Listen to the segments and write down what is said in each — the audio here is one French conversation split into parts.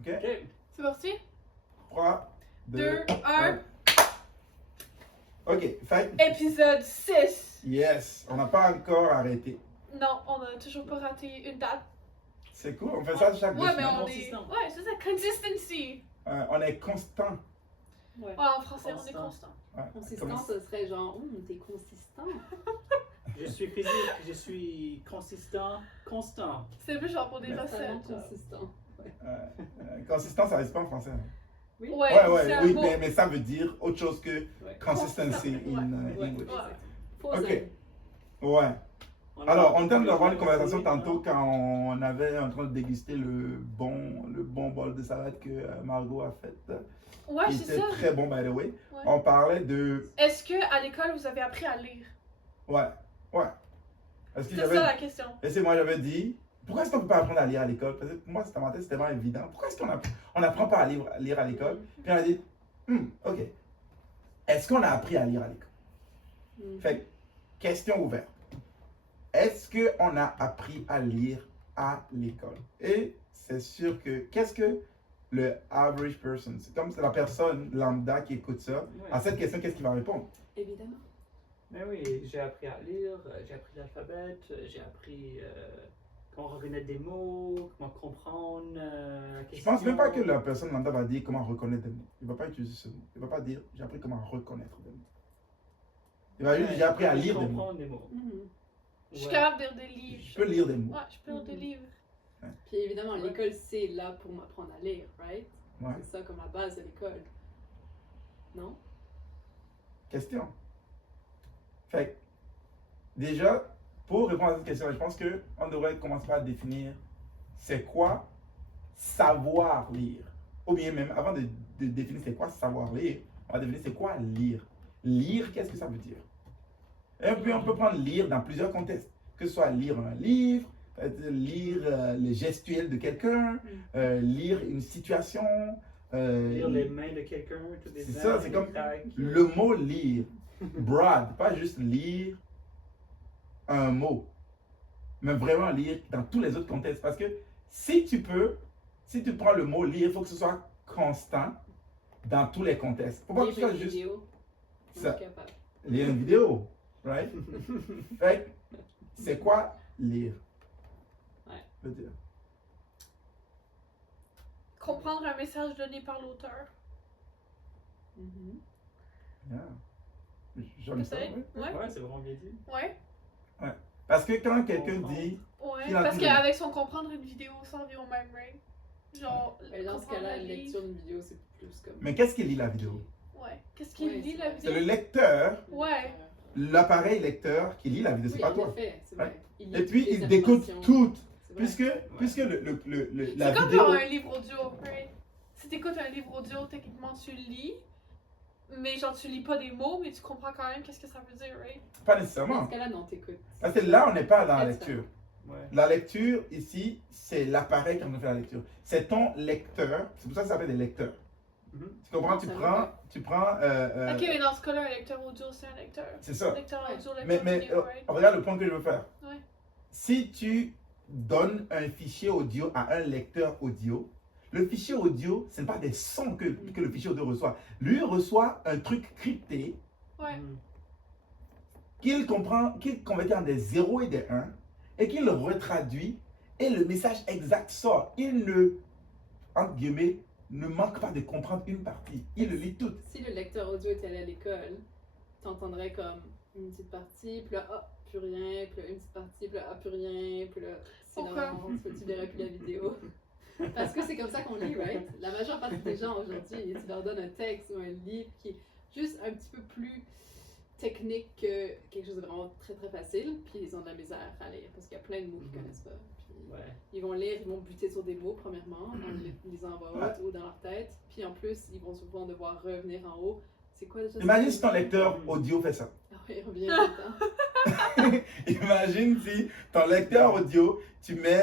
Ok? C'est parti? 3, 2, 2, 1. Ok, fait. Épisode 6. Yes, on n'a pas encore arrêté. Non, on a toujours pas raté une date. C'est cool, on fait ça chaque deux Ouais, mais semaines. on est. Ouais, c'est ça, consistency. On est constant. Ouais, en français, on est Constant. constant. Ouais. Consistant, ce serait genre, t'es consistant. Je suis physique, je suis constant. C'est plus genre pour des Vraiment recettes. consistant. Consistant, ça reste pas en français. Oui. Ouais, c'est un Oui, mot. mais ça veut dire autre chose que consistency Constant, in Ouais. English. Ouais. Faux Ok. amis. Ouais. Alors, on tente d'avoir une conversation tantôt quand on avait en train de déguster le bon bol de salade que Margot a fait. Ouais, Qui c'est était ça. très bon, by the way. Ouais. On parlait de... Est-ce que à l'école vous avez appris à lire? Ouais. Parce que C'est ça la question. Et c'est moi, j'avais dit, pourquoi est-ce qu'on ne peut pas apprendre à lire à l'école? Parce que pour moi, c'était vraiment évident. Pourquoi est-ce qu'on n'apprend pas à lire à l'école? Puis on a dit, ok. Est-ce qu'on a appris à lire à l'école? Fait que, question ouverte. Est-ce qu'on a appris à lire à l'école? Et c'est sûr que, qu'est-ce que le average person, c'est comme c'est la personne lambda qui écoute ça, à cette question, qu'est-ce qu'il va répondre? Évidemment. Mais oui, j'ai appris à lire, j'ai appris l'alphabet, j'ai appris comment reconnaître des mots, comment comprendre la Je question. pense même pas que la personne lambda va dire comment reconnaître des mots. Il ne va pas utiliser ce mot. Il ne va pas dire j'ai appris comment reconnaître des mots. Il va dire j'ai appris à lire des mots. comprendre des mots. Je suis capable de lire des livres. Je peux lire des mots. Ouais, je peux lire des livres. Puis évidemment, l'école, c'est là pour m'apprendre à lire, right? Ouais. C'est ça comme la base de l'école. Non? Question. Fait que, déjà, pour répondre à cette question, je pense qu'on devrait commencer par définir c'est quoi savoir lire. Ou bien même, avant de définir c'est quoi savoir lire, on va définir c'est quoi lire. Lire, qu'est-ce que ça veut dire? Et puis on peut prendre lire dans plusieurs contextes. Que ce soit lire un livre, lire les gestuels de quelqu'un, lire une situation. Lire les mains de quelqu'un, toutes les C'est mains, ça, c'est les comme tags. le mot lire. Broad, pas juste lire un mot, mais vraiment lire dans tous les autres contextes. Parce que si tu prends le mot lire, il faut que ce soit constant dans tous les contextes. Faut pas que ce Lire soit une juste vidéo. ça. Je suis capable. Lire une vidéo, right? Fait que, c'est quoi lire? Ouais. Je veux dire. Comprendre un message donné par l'auteur. Yeah. J'aime ça, Peut-être? oui. Ouais. Ouais, c'est vraiment bien dit. Ouais. Parce que quand quelqu'un Comprendre. dit, Ouais. Il a Parce dit- qu'avec son comprendre une vidéo, ça revient au même rate. Genre, Mais dans ce comprendre cas-là, un la livre. lecture d'une vidéo, c'est plus comme. mais qu'est-ce qu'il lit la vidéo? Ouais. Qu'est-ce qu'il Ouais, lit c'est la vrai. C'est le vidéo? lecteur, Ouais. l'appareil lecteur qui lit la vidéo, c'est Oui, pas en toi. effet, c'est vrai. Il Et lit puis toutes les il découte informations. toutes. C'est vrai. Puisque la C'est comme vidéo. genre un livre audio, right? Si t'écoutes un livre audio, techniquement tu lis, mais genre tu lis pas des mots, mais tu comprends quand même qu'est-ce que ça veut dire, right? Pas Dans nécessairement. ce cas-là, non, t'écoutes. Parce que là, on n'est pas dans la Ouais, lecture. Ouais. La lecture, ici, c'est l'appareil qui nous fait la lecture. C'est ton lecteur. C'est pour ça que ça s'appelle des lecteurs. Mhm. Tu comprends? Ça Tu prends. Ok, mais dans ce cas-là, un lecteur audio, c'est un lecteur. C'est ça. Lecteur audio, Mais lecteur vidéo, right? regarde le point que je veux faire. Ouais. Si tu donnes un fichier audio à un lecteur audio, le fichier audio, ce n'est pas des sons que le fichier audio reçoit. Lui reçoit un truc crypté Ouais. qu'il comprend, qu'il convertit en des 0 et des 1 et qu'il le retraduit et le message exact sort. Il ne, entre guillemets, ne manque pas de comprendre une partie. Il le lit tout. Si le lecteur audio était allé à l'école, t'entendrais comme une petite partie, puis là, plus rien, puis là, une petite partie, puis là, plus rien, puis là, Pourquoi? silence, puis tu verrais plus la vidéo. Parce que c'est comme ça qu'on lit, right? La majeure partie des gens aujourd'hui, tu leur donnes un texte ou un livre qui est juste un petit peu plus technique que quelque chose de vraiment très très facile, puis ils ont de la misère à lire parce qu'il y a plein de mots qu'ils connaissent pas. Puis Ouais. ils vont lire, ils vont buter sur des mots premièrement, en les lisant en voix haute ou dans leur tête, puis en plus ils vont souvent devoir revenir en haut. C'est quoi déjà? Imagine si ton lecteur audio fait ça. Ah oui, il revient tout le temps. Imagine si ton lecteur audio, tu mets,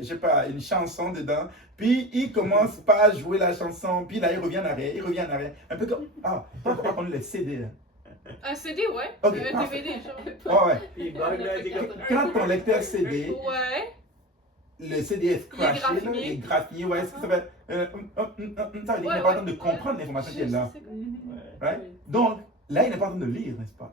je sais pas, une chanson dedans, puis il commence pas à jouer la chanson, puis là il revient en arrière, un peu comme, toi t'as pas connu les CD, hein? Un CD, ouais. Ok, Un parfait. DVD, genre. Oh, ouais. Puis il bug là, il dit comme- Quand ton lecteur CD, Ouais. le CD est scratché, là, graffiné. il est graffiné, ouais, ce que ça veut ça veut dire qu'il Ouais, n'est pas en ouais, train de comprendre l'information qui est là. Mhm. Right? Oui. Donc, là, il n'est pas en train de lire, n'est-ce pas?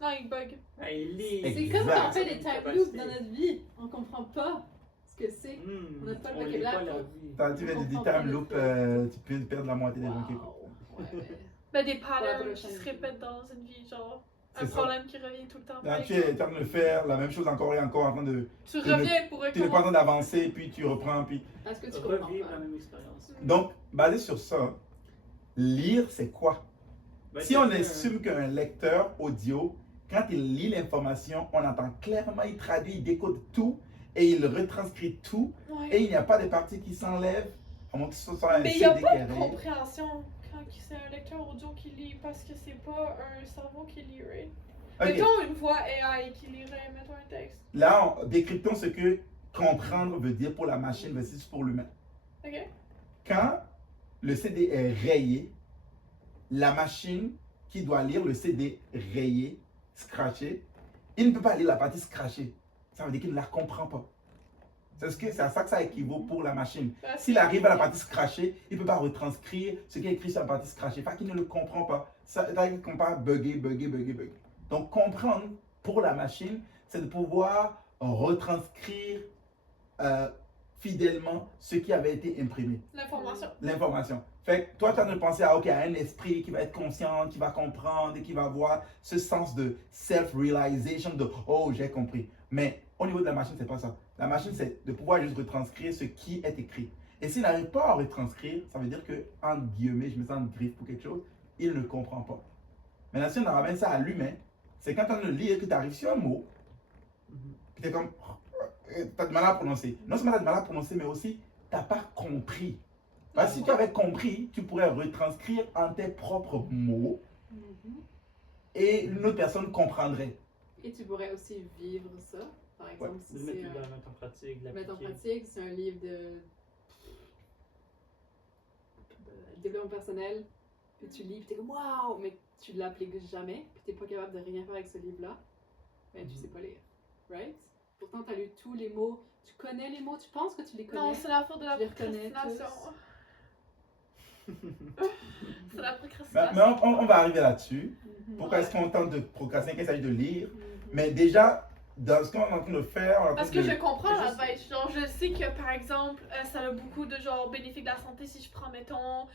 Non, il bug. Ah, il lit. C'est Exact. comme quand on fait des Capacité. time loops dans notre vie. On comprend pas ce que c'est. Hmm, On n'a pas le on lit vocabulaire pas la pour- vie. Quand tu fais On du comprend time pas loop, le tu peux perdre la moitié des gens qui écoutent. Wow. Ouais, mais- Ben, des la patterns qui prochaine se vie. répètent dans une vie, genre. C'est Un ça. problème qui revient tout le temps. Là, par tu es exemple. en train de faire la même chose encore et encore, en train de. Tu tu ne- reviens pour Tu n'es pas en train recommencer. d'avancer, puis tu reprends, puis. Parce que tu comprends Revivre la pas. même expérience. Donc, basé sur ça, lire, c'est quoi? Ben, Si c'est on que- assume qu'un lecteur audio, quand il lit l'information, on entend clairement, il traduit, il décode tout et il retranscrit tout Ouais. et il n'y a pas de parties qui s'enlèvent, à moins que ce soit un Mais il n'y a CD pas qui est de rayé. compréhension quand c'est un lecteur audio qui lit parce que c'est pas un cerveau qui lit, right? Ok, Mettons une voix AI qui lirait, mettons un texte. là, décryptons ce que comprendre veut dire pour la machine versus pour l'humain. Ok? Quand le CD est rayé, la machine qui doit lire le CD rayé, scratché, il ne peut pas lire la partie scratchée. Ça veut dire qu'il ne la comprend pas. C'est à ça que ça équivaut pour la machine. Parce S'il que- arrive à la partie scratchée, il ne peut pas retranscrire ce qui est écrit sur la partie scratchée. Fait qu'il ne le comprend pas. Ça ne comprend pas bugger. Donc, comprendre pour la machine, c'est de pouvoir retranscrire fidèlement ce qui avait été imprimé, L'information. l'information. Fait que toi, tu as de penser à, ok, à un esprit qui va être conscient, qui va comprendre et qui va avoir ce sens de self-realization, de oh, j'ai compris. Mais au niveau de la machine, c'est pas ça. La machine, c'est de pouvoir juste retranscrire ce qui est écrit. Et s'il n'arrive pas à retranscrire, ça veut dire que, entre guillemets, je mets ça en griffe pour quelque chose, il ne comprend pas. Maintenant, si on ramène ça à l'humain, c'est quand on le lit que tu arrives sur un mot, Mhm. puis tu es comme, tu as du mal à prononcer. Non seulement tu as du mal à prononcer, mais aussi, tu n'as pas compris. Parce que si tu avais compris, tu pourrais retranscrire en tes propres mots Mhm. et une autre personne comprendrait. Et tu pourrais aussi vivre ça. Par exemple, De si le c'est mettre, de un... le mettre en pratique, de mettre en l'appliquer. pratique, c'est un livre de développement personnel, puis tu lis, puis t'es comme waouh, mais tu l'appliques jamais, puis t'es pas capable de rien faire avec ce livre-là, ben tu sais pas lire, right? Pourtant t'as lu tous les mots, tu connais les mots, tu penses que tu les connais. Non, c'est la faute de la Je les reconnais procrastination. C'est la Mais procrastination. on va arriver là-dessus. Mhm. Pourquoi est-ce qu'on tente de procrastiner quand il s'agit de lire? Mhm. Mais déjà, dans ce qu'on est en train de faire, on est en train Parce que de- je comprends Juste- l'advice. Genre, je sais que par exemple, ça a beaucoup de genre bénéfices de la santé si je prends, mettons,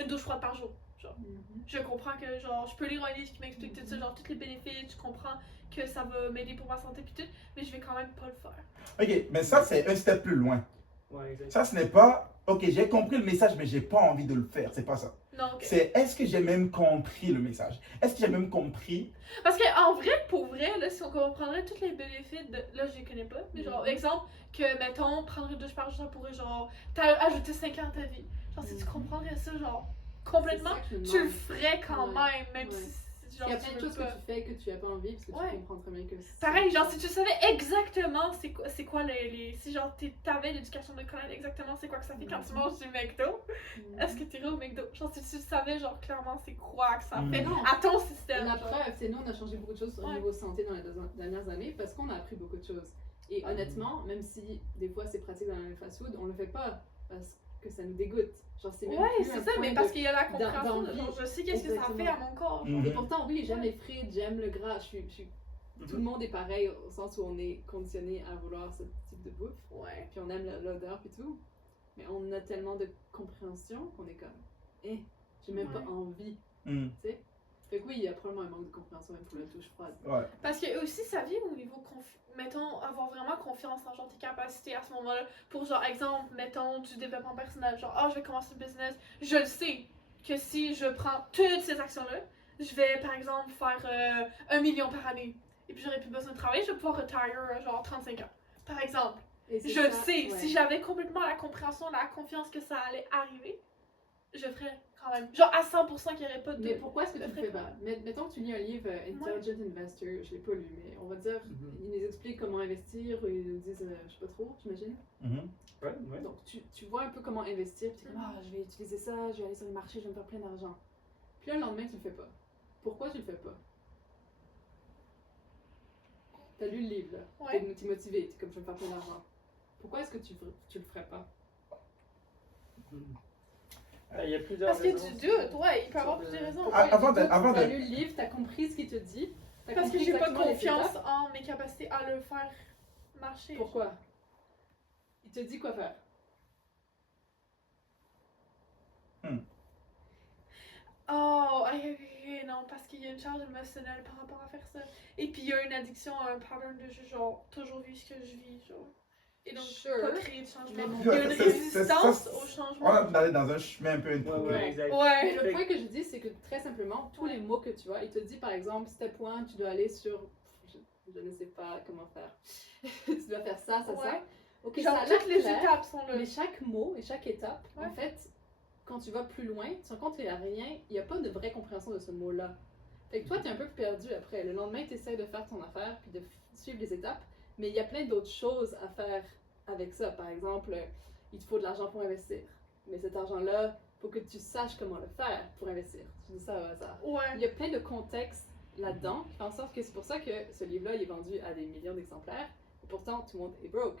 une douche froide par jour. Genre, Mhm. je comprends que genre, je peux lire un livre qui m'explique tout ça, genre, tous les bénéfices, je comprends que ça va m'aider pour ma santé puis tout, mais je vais quand même pas le faire. Ok, mais ça, c'est un step plus loin. Ouais, exact. Ça, ce n'est pas, ok, j'ai compris le message, mais j'ai pas envie de le faire. C'est pas ça. Non, ok. C'est est-ce que j'ai même compris le message? Est-ce que j'ai même compris? Parce que en vrai, pour vrai, là, si on comprendrait tous les bénéfices de. Là, je les connais pas, mais genre, exemple, que mettons, prendre une douche par jour, ça pourrait genre ajouter 5 ans à ta vie. Genre, si tu comprendrais ça, genre, complètement, C'est ça que je me tu le demande. ferais quand Ouais, même, même ouais. si Il genre, y a tu plein de veux choses pas. que tu fais que tu n'as pas envie parce que Ouais. tu comprends très bien que c'est... Pareil, genre, si tu savais exactement c'est quoi les. Si genre, t'avais l'éducation de connaître exactement c'est quoi que ça fait quand tu manges du McDo, Mhm. est-ce que t'irais au McDo? Genre, si tu savais, genre, clairement c'est quoi que ça Mm. fait Non. à ton système. La genre. preuve, c'est nous, on a changé beaucoup de choses au Ouais. niveau santé dans les dernières années parce qu'on a appris beaucoup de choses. Et honnêtement, même si des fois c'est pratique dans le fast-food, on le fait pas parce que ça nous dégoûte. Genre, c'est même Ouais, plus c'est un ça, point mais de- parce qu'il y a la compréhension de d'envie. genre, je sais qu'est-ce que ça fait Exactement. à mon corps. Mhm. Et pourtant, oui, j'aime les frites, j'aime le gras. Tout le monde est pareil au sens où on est conditionné à vouloir ce type de bouffe. Ouais. Puis on aime l'odeur puis tout. Mais on a tellement de compréhension qu'on est comme, j'ai même Ouais. pas envie. Hmm, Fait que oui, il y a probablement un manque de compréhension même pour la douche froide. ouais. Parce que aussi, ça vient au niveau, mettons, avoir vraiment confiance en genre tes capacités à ce moment-là. Pour genre, exemple, mettons, du développement personnel. Genre, je vais commencer le business. Je le sais que si je prends toutes ces actions-là, je vais, par exemple, faire 1 million par année. Et puis j'aurai plus besoin de travailler, je vais pouvoir retire, genre, 35 ans. Par exemple. Et c'est Je le ça, sais, ouais. si j'avais complètement la compréhension, la confiance que ça allait arriver, je ferais quand même. Genre à 100% qu'il n'y aurait pas de. Mais pourquoi est-ce que tu le le ferais fais pas? Mettons que tu lis un livre Intelligent Investor, je l'ai pas lu, mais on va dire, Mhm. ils nous expliquent comment investir, ou ils nous disent, je sais pas trop, j'imagine. Mhm. Ouais, ouais. Donc tu vois un peu comment investir, puis tu es comme, je vais utiliser ça, je vais aller sur le marché, je vais me faire plein d'argent. Puis là, le lendemain, tu le fais pas. Pourquoi tu le fais pas? T'as lu le livre, là. Ouais. T'es motivé, t'es comme, je vais me faire plein d'argent. Pourquoi est-ce que tu le ferais pas? Il y a plusieurs Parce que raisons. tu doutes, ouais, il peut y avoir plusieurs raisons. Pourquoi Avant tu de- avant as de- lu le livre, t'as compris ce qu'il te dit. T'as Parce que compris j'ai pas exactement les confiance étapes. en mes capacités à le faire marcher. Pourquoi? Il te dit quoi faire. Oh, ok, non, parce qu'il y a une charge émotionnelle par rapport à faire ça. Et puis il y a une addiction à un pattern de jeu, genre, toujours vu ce que je vis, genre. Et donc, Sure. pas créer de changement. Mais non. Il y a une C'est- résistance ça, au On changement. a allé dans un chemin un peu Ouais, intrigué. ouais, exact. Mais Ouais. le point que je dis, c'est que très simplement, tous les mots que tu vois, il te dit par exemple, step 1, tu dois aller sur. Je ne sais pas comment faire. Tu dois faire ça, ça, ça. Ouais. Ok, Genre, ça a l'air toutes les clair, étapes sont là. mais chaque mot et chaque étape, Ouais. en fait, quand tu vas plus loin, tu te rends compte qu'il n'y a rien, il n'y a pas de vraie compréhension de ce mot-là. Fait que toi, tu es un peu perdu après. Le lendemain, tu essaies de faire ton affaire puis de suivre les étapes, mais il y a plein d'autres choses à faire avec ça. Par exemple, il te faut de l'argent pour investir. Mais cet argent-là, il faut que tu saches comment le faire pour investir. Je dis ça au hasard. Il Ouais. y a plein de contextes là-dedans qui font en sorte que c'est pour ça que ce livre-là il est vendu à des millions d'exemplaires et pourtant tout le monde est broke.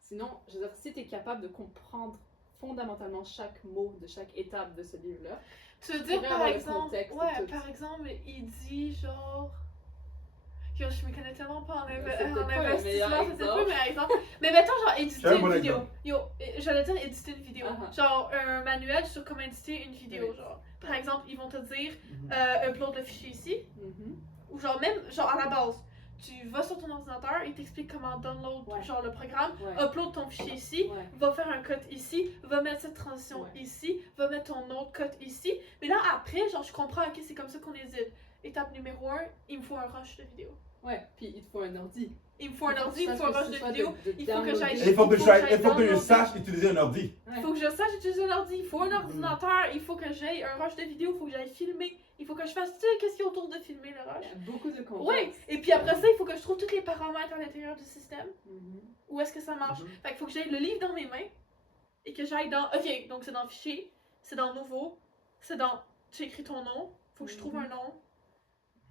Sinon, je veux dire, si tu es capable de comprendre fondamentalement chaque mot de chaque étape de ce livre-là, Tu veux Tu dire, pourrais par avoir le exemple, contexte de ouais, tout. par exemple, il dit genre. Yo, je me connais tellement pas en, C'est peut-être pas le investissement, meilleur c'est peut-être pas le exemple. meilleur exemple. Mais mettons, genre, éditer C'est un une bon vidéo. exemple. Yo, j'allais dire éditer une vidéo. Uh-huh. Genre, un manuel sur comment éditer une vidéo, Oui. genre. Par exemple, ils vont te dire, Mhm. upload le fichier ici. Mhm. Ou genre, même, genre, à la base, tu vas sur ton ordinateur, il t'explique comment download, Ouais. genre, le programme. Ouais. Upload ton fichier ici. Ouais. Va faire un cut ici, va mettre cette transition Ouais. ici, va mettre ton autre cut ici. Mais là, après, genre, je comprends, ok, c'est comme ça qu'on édite. Étape numéro 1, il me faut un rush de vidéo. Ouais, puis il te faut un ordi. Il me faut un ordi, il me faut un rush de vidéo. Il faut que j'aille- Et il faut que Il faut que j'aille il faut que je downloader. sache utiliser un ordi. Il faut que je sache utiliser un ordi, il faut un ordinateur, il faut que j'aille un rush de vidéo, il faut que j'aille filmer, il faut que je fasse, tu sais, qu'est-ce qu'il y a autour de filmer le Il rush. y a beaucoup de contextes. Oui, et puis après ça, il faut que je trouve tous les paramètres à l'intérieur du système. Mhm. Où est-ce que ça marche? Mhm. Fait qu'il faut que j'aille le livre dans mes mains et que j'aille dans. Ok, donc c'est dans fichier, c'est dans nouveau, c'est dans. Tu écris ton nom, faut que je trouve un nom.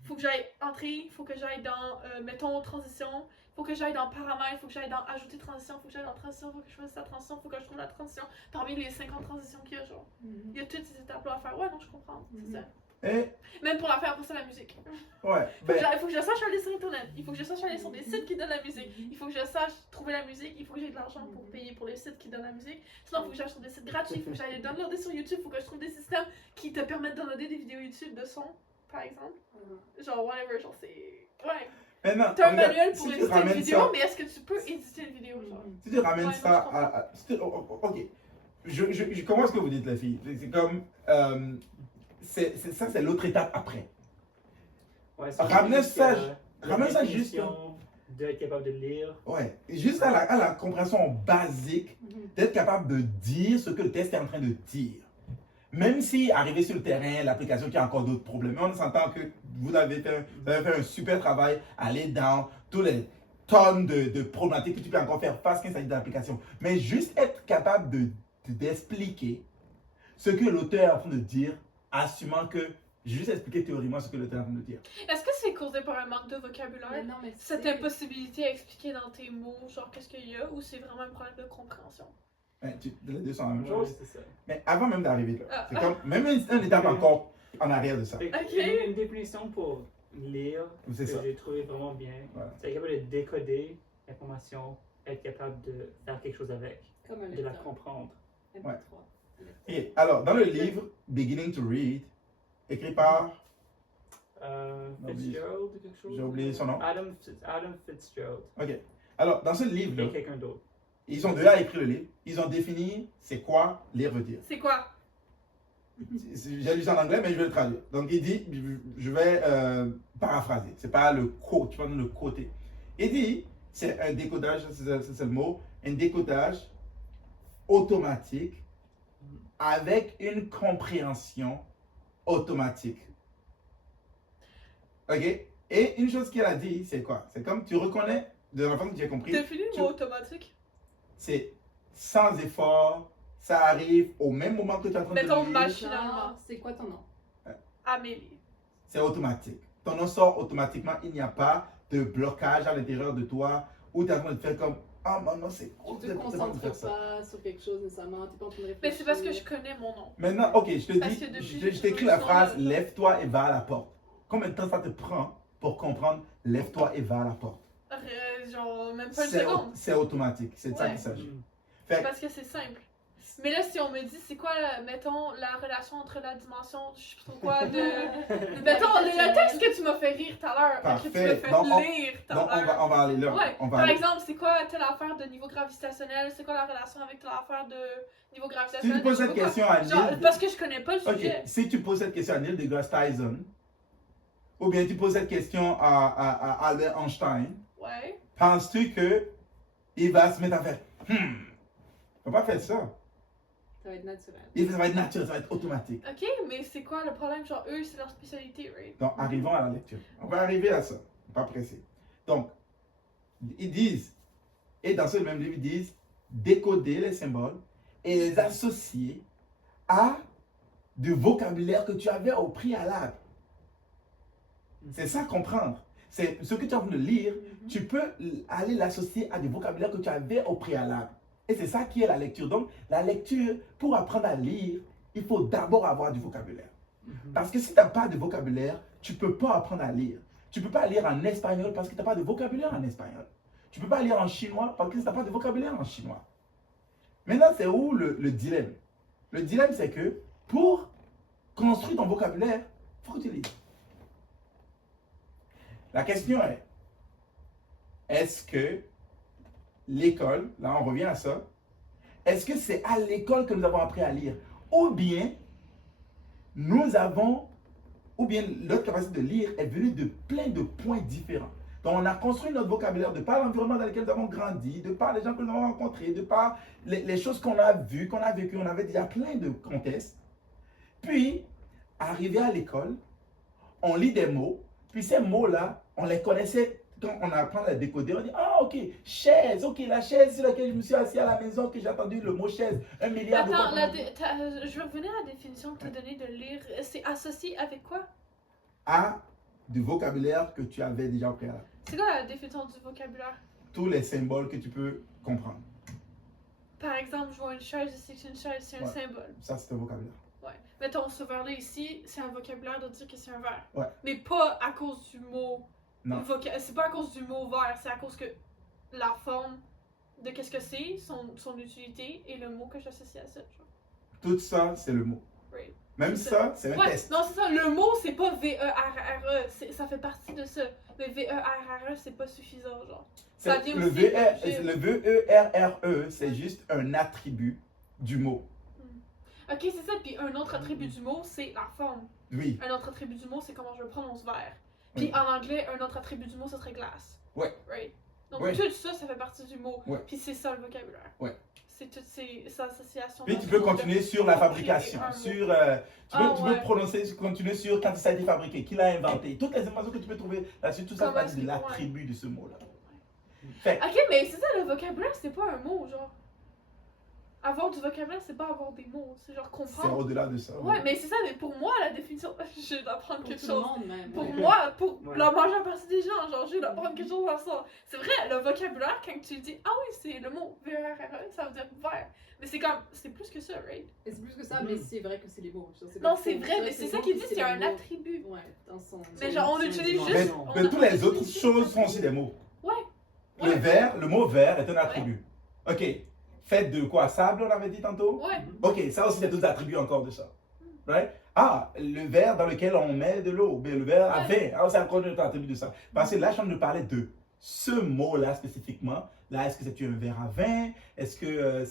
Faut que j'aille entrer, faut que j'aille dans, mettons, transition, faut que j'aille dans paramètres, faut que j'aille dans ajouter transition, faut que j'aille dans transition, faut que je choisisse la transition, faut que je trouve la transition parmi les 50 transitions qu'il y a, genre. Mhm. Il y a toutes ces étapes-là à faire. Ouais, non, je comprends, c'est Mhm. ça. Et, Même pour la faire, pour ça, la musique. ouais, Il faut que je sache aller sur Internet, il faut que je sache aller sur des sites qui donnent la musique, il faut que je sache trouver la musique, il faut que j'ai de l'argent pour payer pour les sites qui donnent la musique. Sinon, il faut que j'aille sur des sites gratuits, il faut que j'aille les downloader sur YouTube, il faut que je trouve des systèmes qui te permettent de downloader des vidéos YouTube de son, par exemple. Mhm. Genre, whatever, genre, c'est. Ouais. maintenant, T'as un regarde, manuel pour si tu éditer une ramènes vidéo, ça, mais est-ce que tu peux éditer une vidéo, genre? si tu ramènes Ouais, ça moi, je à, ok, je comprends ce que vous dites, les filles. C'est comme, ça, c'est l'autre étape après. Ouais, c'est Ramenez juste, ça- la ramène ça juste- définition d'être capable de lire. Ouais, juste à la compréhension basique, Mhm. d'être capable de dire ce que le test est en train de dire. Même si, arrivé sur le terrain, l'application qui a encore d'autres problèmes, on s'entend que vous avez fait un super travail, aller dans tous les tonnes de problématiques que tu peux encore faire face quand il s'agit de l'application. Mais juste être capable d'expliquer ce que l'auteur est en train de dire, assumant que juste expliquer théoriquement ce que l'auteur est en train de dire. Est-ce que c'est causé par un manque de vocabulaire? Mais non, mais Cette c'est- impossibilité à expliquer dans tes mots, genre, qu'est-ce qu'il y a, ou c'est vraiment un problème de compréhension? Les deux sont la même Ouais, chose. c'est ça. Mais avant même d'arriver là, Ah. c'est comme même une étape encore en arrière de ça. Fait que Ok. une définition pour lire C'est que ça. j'ai trouvé vraiment bien, Voilà. c'est être capable de décoder l'information, être capable de faire quelque chose avec, Comme un de la lecteur. comprendre. MP3. Ok, alors, dans le livre Beginning to Read, écrit par, Non, Fitzgerald ou quelque chose? j'ai oublié son nom. Adam Fitzgerald. Ok, alors dans ce Et livre-là, quelqu'un d'autre. ils ont déjà écrit le livre, ils ont défini c'est quoi lire veut dire. C'est quoi? J'ai lu ça en anglais, mais je vais le traduire. Donc il dit, je vais paraphraser, c'est pas le quote, tu vois, le côté. Il dit, c'est un décodage, c'est le mot, un décodage automatique avec une compréhension automatique. Ok? Et une chose qu'il a dit, c'est quoi? C'est comme tu reconnais, de la façon que tu as compris, Définis le tu- mot automatique. c'est sans effort, ça arrive au même moment que tu es en train Mettons de lire, machinalement. Genre, c'est quoi ton nom? Amélie. c'est automatique. Ton nom sort automatiquement, il n'y a pas de blocage à l'intérieur de toi où tu es en train de faire comme, ah, non, c'est Tu te complètement concentres différent. pas sur quelque chose nécessairement, t'es pas en train de réfléchir. Mais c'est parce que je connais mon nom. Maintenant, ok, je te Parce dis, que depuis je t'écris la que je phrase suis lève-toi et va à la porte. Combien de temps ça te prend pour comprendre lève-toi et va à la porte? Genre, même pas une seconde. C'est automatique, c'est de ça Ouais. qu'il s'agit. Mhm. Fait Parce que c'est simple. Mais là, si on me dit, c'est quoi, mettons, la relation entre la dimension, je sais pas trop quoi, de. Mettons, le texte que tu m'as fait rire tout à l'heure, que tu Parfait. m'as fait Donc, lire tout donc, à l'heure. on va aller là. Ouais. On va Par aller. exemple, c'est quoi telle affaire de niveau gravitationnel? C'est quoi la relation avec telle affaire de niveau Si gravitationnel? tu poses Je sais cette pas question quoi. à Genre, Neil, parce que je connais pas le ok, sujet. si tu poses cette question à Neil deGrasse Tyson, ou bien tu poses cette question à Albert Einstein, Ouais. penses-tu que il va se mettre à faire il faut pas faire ça. Ça va être naturel. Ça va être naturel, ça va être automatique. Ok, mais c'est quoi le problème? Genre, eux, c'est leur spécialité, right? Donc, arrivons à la lecture. On va arriver à ça. Pas pressé. Donc, ils disent, et dans ce même livre, ils disent décoder les symboles et les associer à du vocabulaire que tu avais au préalable. C'est ça comprendre. C'est ce que tu es en train de lire, tu peux aller l'associer à du vocabulaire que tu avais au préalable. Et c'est ça qui est la lecture. Donc, la lecture, pour apprendre à lire, il faut d'abord avoir du vocabulaire. Parce que si tu n'as pas de vocabulaire, tu ne peux pas apprendre à lire. Tu ne peux pas lire en espagnol parce que tu n'as pas de vocabulaire en espagnol. Tu ne peux pas lire en chinois parce que tu n'as pas de vocabulaire en chinois. Maintenant, c'est où le dilemme? Le dilemme, c'est que pour construire ton vocabulaire, il faut que tu lises. La question est, est-ce que l'école, là on revient à ça, est-ce que c'est à l'école que nous avons appris à lire? Ou bien, nous avons, ou bien notre capacité de lire est venue de plein de points différents. Donc on a construit notre vocabulaire de par l'environnement dans lequel nous avons grandi, de par les gens que nous avons rencontrés, de par les choses qu'on a vues, qu'on a vécues, on avait déjà plein de contextes. Puis, arrivé à l'école, on lit des mots, puis ces mots-là, on les connaissait quand on apprend à les décoder. On dit, ah ok, chaise, ok, la chaise sur laquelle je me suis assis à la maison, que j'ai entendu le mot chaise, 1 milliard de Attends, fois. je vais revenir à la définition que tu as donnée de lire. C'est associé avec quoi? À du vocabulaire que tu avais déjà au préalable. C'est quoi la définition du vocabulaire? Tous les symboles que tu peux comprendre. Par exemple, je vois une chaise, je sais que c'est une chaise, c'est un Ouais. symbole. Ça, c'est un vocabulaire. Ouais. Mettons, ce verre-là ici, c'est un vocabulaire de dire que c'est un verre. Ouais. Mais pas à cause du mot. Non. C'est pas à cause du mot verre, c'est à cause que la forme de qu'est-ce que c'est, son utilité et le mot que j'associe à ça. Genre. Tout ça, c'est le mot. Right. Même ça, c'est un Ouais, test. non, c'est ça. Le mot, c'est pas V-E-R-R-E. Ça fait partie de ça. Mais V-E-R-R-E, c'est pas suffisant, genre. Ça C'est- vient le, aussi le V-E-R-R-E, c'est juste un attribut du mot. Ok, c'est ça. Puis un autre attribut du mot, c'est la forme. Oui. Un autre attribut du mot, c'est comment je prononce verre. Puis Oui. en anglais, un autre attribut du mot, ça serait glace. Ouais. Right. Donc Ouais. tout ça, ça fait partie du mot. Ouais. Puis c'est ça le vocabulaire. Ouais. C'est toutes ces associations. Puis tu peux continuer sur la fabrication, sur, tu peux continuer sur quand ça a été fabriqué, qui l'a inventé, toutes les informations que tu peux trouver là-dessus, tout ça Comment partie est-ce de que- l'attribut de ce mot-là. Fait, Ok, mais c'est ça, le vocabulaire, c'est pas un mot, genre. Avoir du vocabulaire, c'est pas avoir des mots, c'est genre c'est comprendre. au-delà de ça. Ouais, mais c'est ça, mais pour moi, la définition. Je vais apprendre Pour quelque tout le chose. monde, même. Pour ouais. moi, pour Ouais. la majeure partie des gens, genre, je vais apprendre quelque chose dans ça. C'est vrai, le vocabulaire, quand tu dis, ah oui, c'est le mot V-E-R-R-E, ça veut dire vert. Mais c'est comme, c'est plus que ça, right? Et c'est plus que ça, Mhm. mais c'est vrai que c'est les mots. Genre, Non, pas c'est faux. vrai, mais que c'est les ça mots, qu'il dit, puis c'est un les mots. attribut. Ouais, dans son. Mais genre, on c'est utilise une juste. dimension. on Mais a- toutes on les utilise autres juste choses un sont aussi des mots. Ouais. Le Ouais. vert, le mot vert est un attribut. Ok, fait de quoi? Sable, on avait dit tantôt? Ouais. Ok, ça aussi, c'est d'autres attributs encore de ça. Right? Ah, le verre dans lequel on met de l'eau. Ben, le verre à vin. Ah, c'est encore un autre attribut de ça. Parce que là, je suis en train de parler de ce mot-là spécifiquement. Là, est-ce que c'est un verre à vin? Est-ce que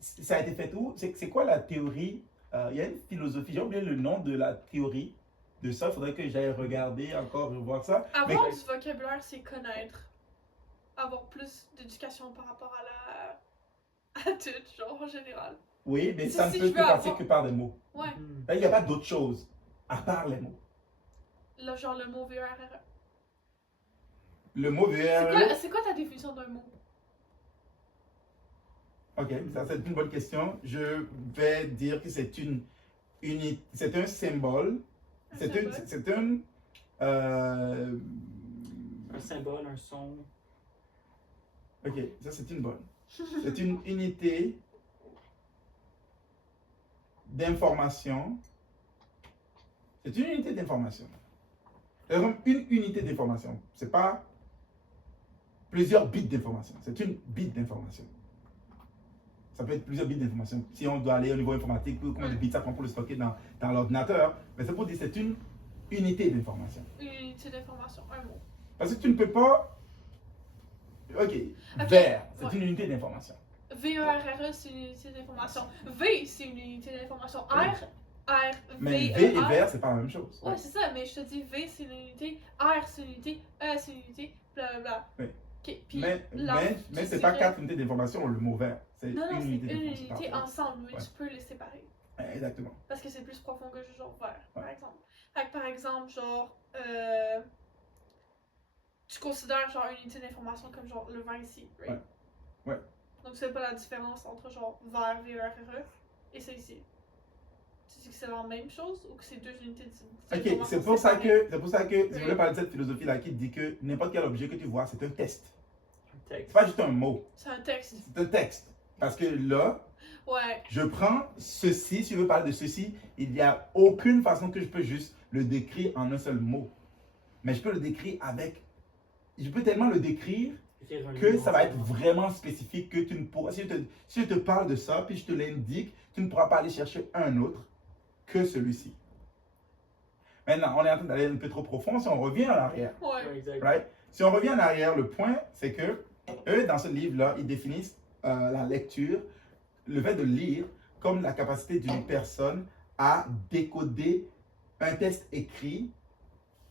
ça a été fait où? C'est quoi la théorie? Il y a une philosophie, j'ai oublié le nom de la théorie de ça. Il faudrait que j'aille regarder encore, revoir ça. Mais Avoir du vocabulaire, c'est connaître. Avoir plus d'éducation par rapport à à tout, genre, en général. oui, mais ça ne Si peut je que veux passer avoir- que par des mots. Ouais. Mhm. Là, il n'y a pas d'autre chose à part les mots. Là, genre, le mot V-E-R-R-E. Le mot VR. C'est quoi ta définition d'un mot? Ok, ça c'est une bonne question. Je vais dire que c'est c'est un symbole. Un C'est symbole? un Un symbole, un son. Ok, ça c'est une bonne. C'est une unité d'information. C'est une unité d'information. C'est comme une unité d'information. C'est pas plusieurs bits d'information. C'est une bit d'information. Ça peut être plusieurs bits d'information. Si on doit aller au niveau informatique, combien de bits ça prend pour le stocker dans l'ordinateur. Mais c'est pour dire que c'est une unité d'information. Une unité d'information, un mot. Parce que tu ne peux pas. Ok, Ok, vert, c'est ouais. une unité d'information. VERRE, c'est une unité d'information. V, c'est une unité d'information. R, Mais V, V et E, R. vert, c'est pas la même chose. Ouais, c'est ça, mais je te dis V, c'est une unité, R, c'est une unité, E, c'est une unité, blablabla. Oui. Ok, puis Mais tu c'est pas dirais- 4 unités d'information, le mot vert. C'est Non, non, une c'est unité une d'information. unité parfait. ensemble, mais Ouais. tu peux les séparer. Exactement. Parce que c'est plus profond que juste genre vert, par Ouais. exemple. Fait que par exemple, genre, tu considères genre une unité d'information comme genre le vin ici, right? Ouais. Ouais. Donc c'est pas la différence entre genre vert, VERRE et c'est ici. Tu dis que c'est la même chose ou que c'est deux unités d'information Ok, c'est pour ça séparées? que je voulais Oui. parler de cette philosophie-là qui dit que n'importe quel objet que tu vois, c'est un test. Un texte. C'est pas juste un mot, C'est un texte. c'est un texte. Parce que là, Ouais. je prends ceci, si je veux parler de ceci, il n'y a aucune façon que je peux juste le décrire en un seul mot. Mais je peux le décrire avec. Je peux tellement le décrire Écrire un que livre ça va être entièrement. vraiment spécifique que tu ne pourras. Si je te parle de ça, puis je te l'indique, tu ne pourras pas aller chercher un autre que celui-ci. Maintenant, on est en train d'aller un peu trop profond. Si on revient en arrière, Ouais. Ouais, exact. right? Si on revient en arrière, le point, c'est que eux, dans ce livre-là, ils définissent la lecture, le fait de lire, comme la capacité d'une personne à décoder un texte écrit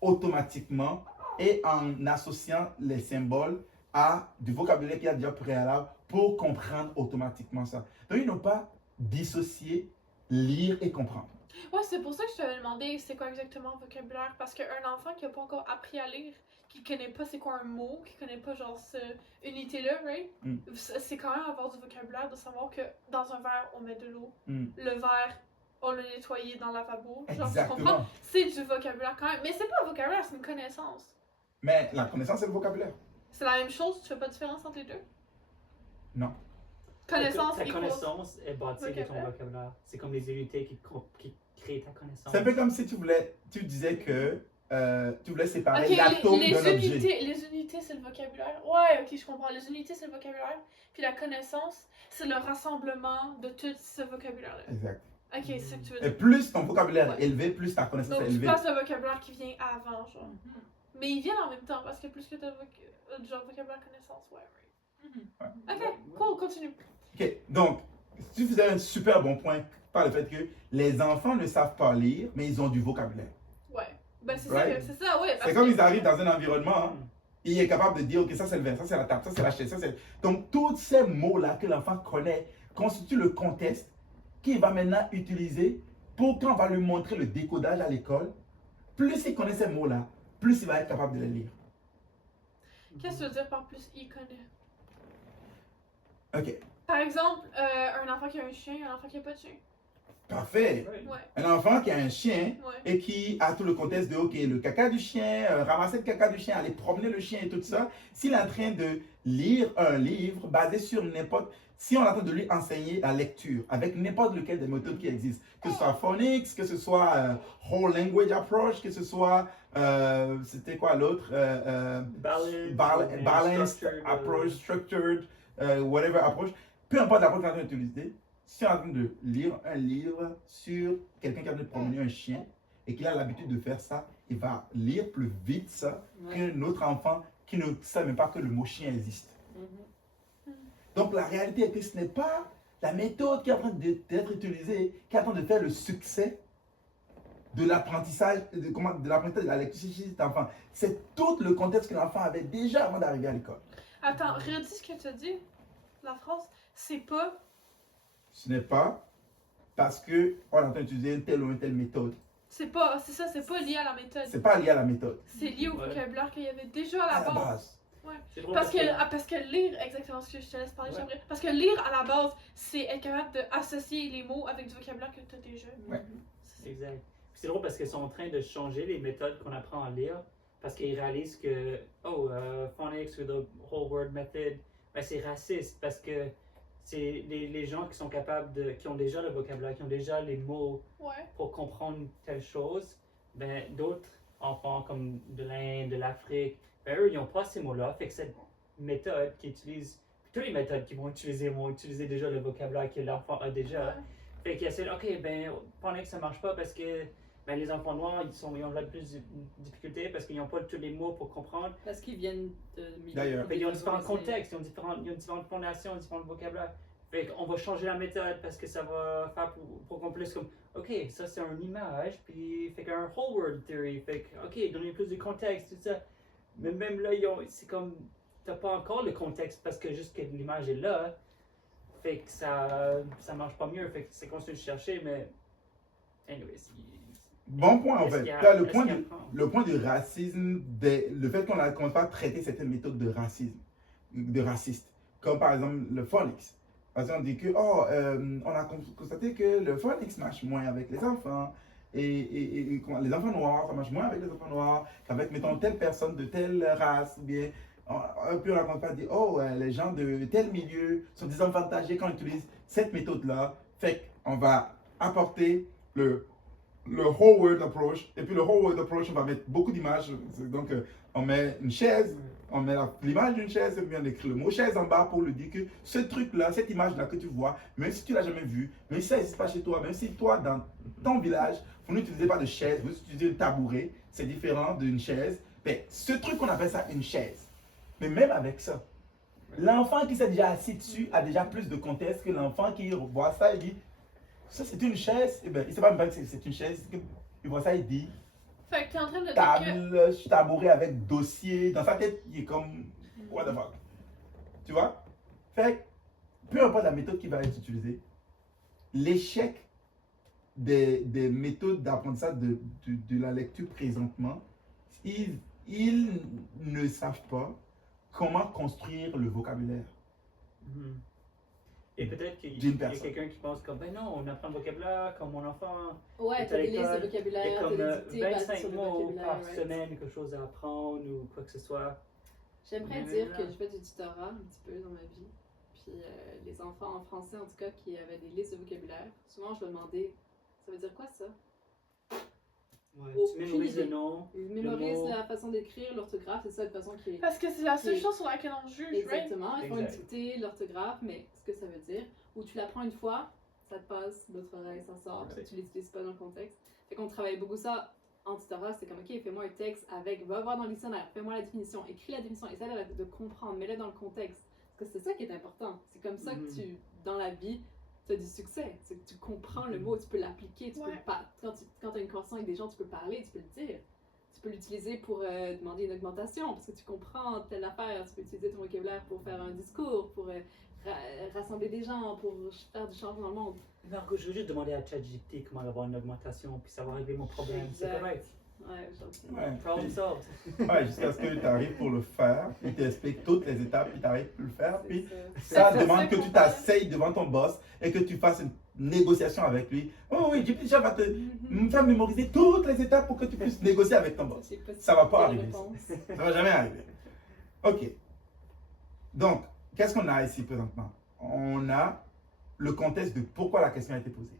automatiquement et en associant les symboles à du vocabulaire qui a déjà préalable pour comprendre automatiquement ça. Donc, ils n'ont pas dissocié lire et comprendre. Ouais, c'est pour ça que je t'avais demandé c'est quoi exactement le vocabulaire. Parce qu'un enfant qui n'a pas encore appris à lire, qui connaît pas c'est quoi un mot, qui connaît pas genre cette unité-là, right? Mm. C'est quand même avoir du vocabulaire de savoir que dans un verre, on met de l'eau. Mm. Le verre, on le nettoyé dans le lavabo. Genre, tu comprends? Exactement. C'est du vocabulaire quand même. Mais c'est pas un vocabulaire, c'est une connaissance. Mais la connaissance, c'est le vocabulaire. C'est la même chose, tu fais pas de différence entre les deux? Non. Connaissance Ta equals- connaissance est bâtie de ton vocabulaire. vocabulaire. C'est comme les unités qui créent ta connaissance. C'est un peu comme si tu disais que tu voulais séparer Ok, l'atome les d'un objet. unités, c'est le vocabulaire. Ouais, ok, je comprends. Les unités, c'est le vocabulaire. Puis la connaissance, c'est le rassemblement de tout ce vocabulaire-là. Exact. Ok, c'est ça que tu veux Et dire. plus ton vocabulaire Ouais. est élevé, plus ta connaissance Donc est tu élevée. places le vocabulaire qui vient avant, genre. Mhm. Mais ils viennent en même temps, parce que plus que t'as genre vocabulaire connaissance, ouais, right. Ok, cool, continue. Ok, donc, tu faisais un super bon point par le fait que les enfants ne savent pas lire, mais ils ont du vocabulaire. Ouais. Ben c'est Right. ça, ouais. C'est comme ils arrivent dans un environnement, hein, il est capable de dire, ok, ça c'est le verre, ça c'est la table, ça c'est la chaise, ça c'est... Donc, tous ces mots-là que l'enfant connaît constituent le contexte qu'il va maintenant utiliser pour quand on va lui montrer le décodage à l'école. Plus il connaît ces mots-là, plus il va être capable de les lire. Qu'est-ce que tu veux dire par plus il connaît? Ok, Par exemple, un enfant qui a un chien, un enfant qui a pas de chien. parfait. Ouais. Ouais, Un enfant qui a un chien ouais. et qui a tout le contexte de, ok, le caca du chien, ramasser le caca du chien, aller promener le chien et tout ça, s'il est en train de lire un livre basé sur n'importe... Si on est en train de lui enseigner la lecture avec n'importe lequel des méthodes qui existent, que ce soit phonics, que ce soit whole language approach, que ce soit, c'était quoi l'autre? Balanced structured, approach, structured, whatever approach, peu importe l'approche qu'on est en train d'utiliser, si on est en train de lire un livre sur quelqu'un qui est en train de promener un chien et qu'il a l'habitude de faire ça, il va lire plus vite ça Ouais. qu'un autre enfant qui ne sait même pas que le mot chien existe. Mhm. Donc la réalité est que ce n'est pas la méthode qui est en train d'être utilisée qui est en train de faire le succès de l'apprentissage, de l'apprentissage de la lecture chez cet enfant. C'est tout le contexte que l'enfant avait déjà avant d'arriver à l'école. Attends, redis ce que tu as dit. La phrase, c'est pas. Ce n'est pas parce qu'on est en train d'utiliser une telle ou une telle méthode. C'est pas. C'est ça, c'est pas lié à la méthode. Ce n'est pas lié à la méthode. C'est lié au Ouais. vocabulaire qu'il y avait déjà à À la la base. base. C'est drôle Parce que lire, exactement ce que je te laisse parler, Ouais. j'aimerais. Parce que lire à la base, c'est être capable d'associer les mots avec du vocabulaire que tu as déjà. Ouais. Exact. Puis c'est drôle parce qu'ils sont en train de changer les méthodes qu'on apprend à lire parce qu'ils réalisent que, phonics ou the whole word method, ben, c'est raciste parce que c'est les gens qui sont capables qui ont déjà le vocabulaire, qui ont déjà les mots Ouais. pour comprendre telle chose, ben, d'autres enfants comme de l'Inde, de l'Afrique, ben, eux, ils n'ont pas ces mots-là. Fait que cette méthode qui utilise, toutes les méthodes qu'ils vont utiliser déjà le vocabulaire que l'enfant a déjà. Ouais. Fait qu'ils essaient, ok, ben, pendant que ça marche pas parce que ben, les enfants noirs, ils ont plus de difficultés parce qu'ils n'ont pas tous les mots pour comprendre. Parce qu'ils viennent de milieux D'ailleurs. Fait qu'ils ont différents défavorisés. contextes, ils ont différentes fondations, différents vocabulaires. Fait qu'on va changer la méthode parce que ça va faire pour qu'on puisse comme, ok, ça c'est une image, puis fait qu'un whole word theory, fait que, ok, donner plus de contexte, tout ça. Mais même là, c'est comme, t'as pas encore le contexte parce que juste que l'image est là, fait que ça marche pas mieux, fait que c'est qu'on se chercher, mais, anyways. Bon point, en Est-ce fait. qu'il y a- Là, le est-ce point qu'il y a du, un point? le point du racisme, le fait qu'on ne commence pas à traiter certaines méthodes de racisme, de racistes, comme par exemple le phonics. Parce qu'on dit que, on a constaté que le phonics marche moins avec les enfants, et les enfants noirs, ça marche moins avec les enfants noirs qu'avec, mettons, telle personne de telle race, ou bien, puis on a commencé à dire, les gens de tel milieu sont désavantagés quand ils utilisent cette méthode-là, fait qu'on va apporter le whole word approach. Et puis le whole word approach, on va mettre beaucoup d'images. Donc, on met une chaise, on met l'image d'une chaise, et puis on écrit le mot chaise en bas pour lui dire que ce truc-là, cette image-là que tu vois, même si tu l'as jamais vu, même si ça n'existe pas chez toi, même si toi, dans ton village, vous n'utilisez pas de chaise, vous utilisez un tabouret, c'est différent d'une chaise. Mais ce truc qu'on appelle ça une chaise. Mais même avec ça, l'enfant qui s'est déjà assis dessus a déjà plus de contexte que l'enfant qui voit ça et dit ça c'est une chaise, et ben il sait pas même pas que c'est une chaise, il voit ça et dit Fait que t'es en train de dire que. table, tabouret avec dossier, dans sa tête il est comme what the fuck, tu vois. Fait que peu importe la méthode qui va être utilisée, l'échec des méthodes d'apprentissage de la lecture présentement, ils ne savent pas comment construire le vocabulaire. Mhm. Et peut-être qu'il D'une y a personne. quelqu'un qui pense comme, ben non, on apprend le vocabulaire comme mon enfant. Ouais, Et t'as des listes de l'école, vocabulaire, Et t'as comme des dictées basées 25 sur le mots vocabulaire. par right? semaine, quelque chose à apprendre ou quoi que ce soit. J'aimerais Mais dire là- que je fais du tutorat un petit peu dans ma vie. Puis les enfants en français, en tout cas, qui avaient des listes de vocabulaire, souvent je leur demandais ça veut dire quoi ça? Ouais, Aucune tu mémorises idée. le nom. Ils mémorisent mot. la façon d'écrire, l'orthographe, c'est ça de façon qui est. Parce que c'est la seule Oui. chose sur laquelle on juge, right? Exactement, ils font une Exact. dictée, l'orthographe, mais ce que ça veut dire. Ou tu l'apprends une fois, ça te passe, l'autre oreille, ça sort, Ouais. puis tu l'utilises pas dans le contexte. Fait qu'on travaille beaucoup ça en tutorat, c'est comme, ok, fais-moi un texte avec, va voir dans le dictionnaire, fais-moi la définition, écris la définition, essaie de comprendre, mets-le dans le contexte. Parce que c'est ça qui est important. C'est comme ça que Mhm. tu, dans la vie, tu as du succès. C'est que tu comprends le mot, tu peux l'appliquer, tu Ouais. peux pas. Quand tu as une conversation avec des gens, tu peux parler, tu peux le dire. Tu peux l'utiliser pour demander une augmentation parce que tu comprends telle affaire. Tu peux utiliser ton vocabulaire pour faire un discours, pour rassembler des gens, pour faire du changement dans le monde. Marco, je veux juste demander à ChatGPT comment avoir une augmentation, puis ça va régler mon problème. C'est Exact. correct. Ouais, gentil. Ouais. Problem solved. Ouais, jusqu'à ce que tu arrives pour le faire, il t'explique toutes les étapes, puis tu arrives pour le faire, C'est puis ça. ça C'est demande ça que qu'on tu parle. t'asseyes devant ton boss et que tu fasses une négociation avec lui. Oh oui, déjà va te me faire mémoriser toutes les étapes pour que tu puisses négocier avec ton boss. C'est pas Ça va pas la arriver, réponse. Ça va jamais arriver. Ok. Donc, qu'est-ce qu'on a ici présentement? On a le contexte de pourquoi la question a été posée.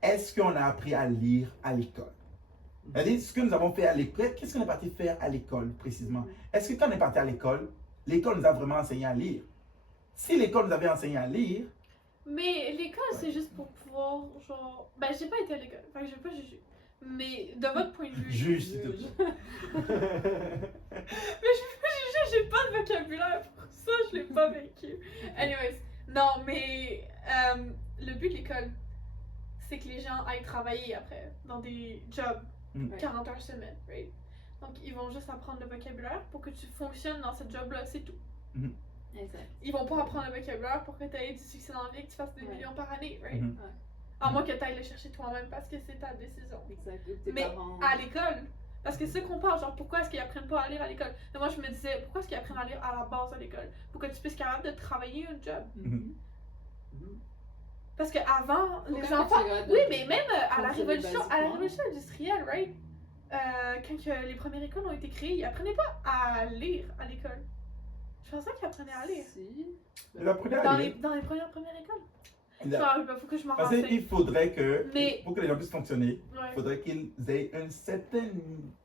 Est-ce qu'on a appris à lire à l'école? C'est-à-dire, ce que nous avons fait à l'école, qu'est-ce qu'on est parti faire à l'école précisément? Est-ce que quand on est parti à l'école nous a vraiment enseigné à lire? Si l'école nous avait enseigné à lire, Mais l'école, c'est juste pour pouvoir, genre. Ben, j'ai pas été à l'école, fait que je vais pas juger. Mais de votre point de vue. juge, s'il te Juge. plaît. Mais je peux pas juger, j'ai pas de vocabulaire pour ça, je l'ai pas vécu. Anyways, non, mais le but de l'école, c'est que les gens aillent travailler après dans des jobs Mm. 40 heures semaine, right? Donc ils vont juste apprendre le vocabulaire pour que tu fonctionnes dans ce job-là, c'est tout. Exact. Ils vont pas apprendre le vocabulaire pour que tu aies du succès dans la vie, que tu fasses des Ouais. millions par année, right? Mhm. À moins que tu ailles le chercher toi-même parce que c'est ta décision. Exact. Ou tes Mais parents. à l'école, parce que c'est ce qu'on parle, genre pourquoi est-ce qu'ils apprennent pas à lire à l'école? Mais moi je me disais, pourquoi est-ce qu'ils apprennent à lire à la base de l'école? Pour que tu puisses être capable de travailler un job. Mhm. Parce qu'avant, Faut les quand même enfants. que tu regardes Oui, dans- mais même à la fonctionner révolution, basiquement. industrielle, right? Quand que les premières écoles ont été créées, ils apprenaient pas à lire à l'école. Je pensais qu'il apprenait à lire. Si. Il apprenait à Dans lire. les premières écoles. Il Je a- me rappelle pas, faut que je m'en Parce qu'il renseigne. faudrait que, Mais- pour que les gens puissent fonctionner, il Ouais. faudrait qu'ils aient une certaine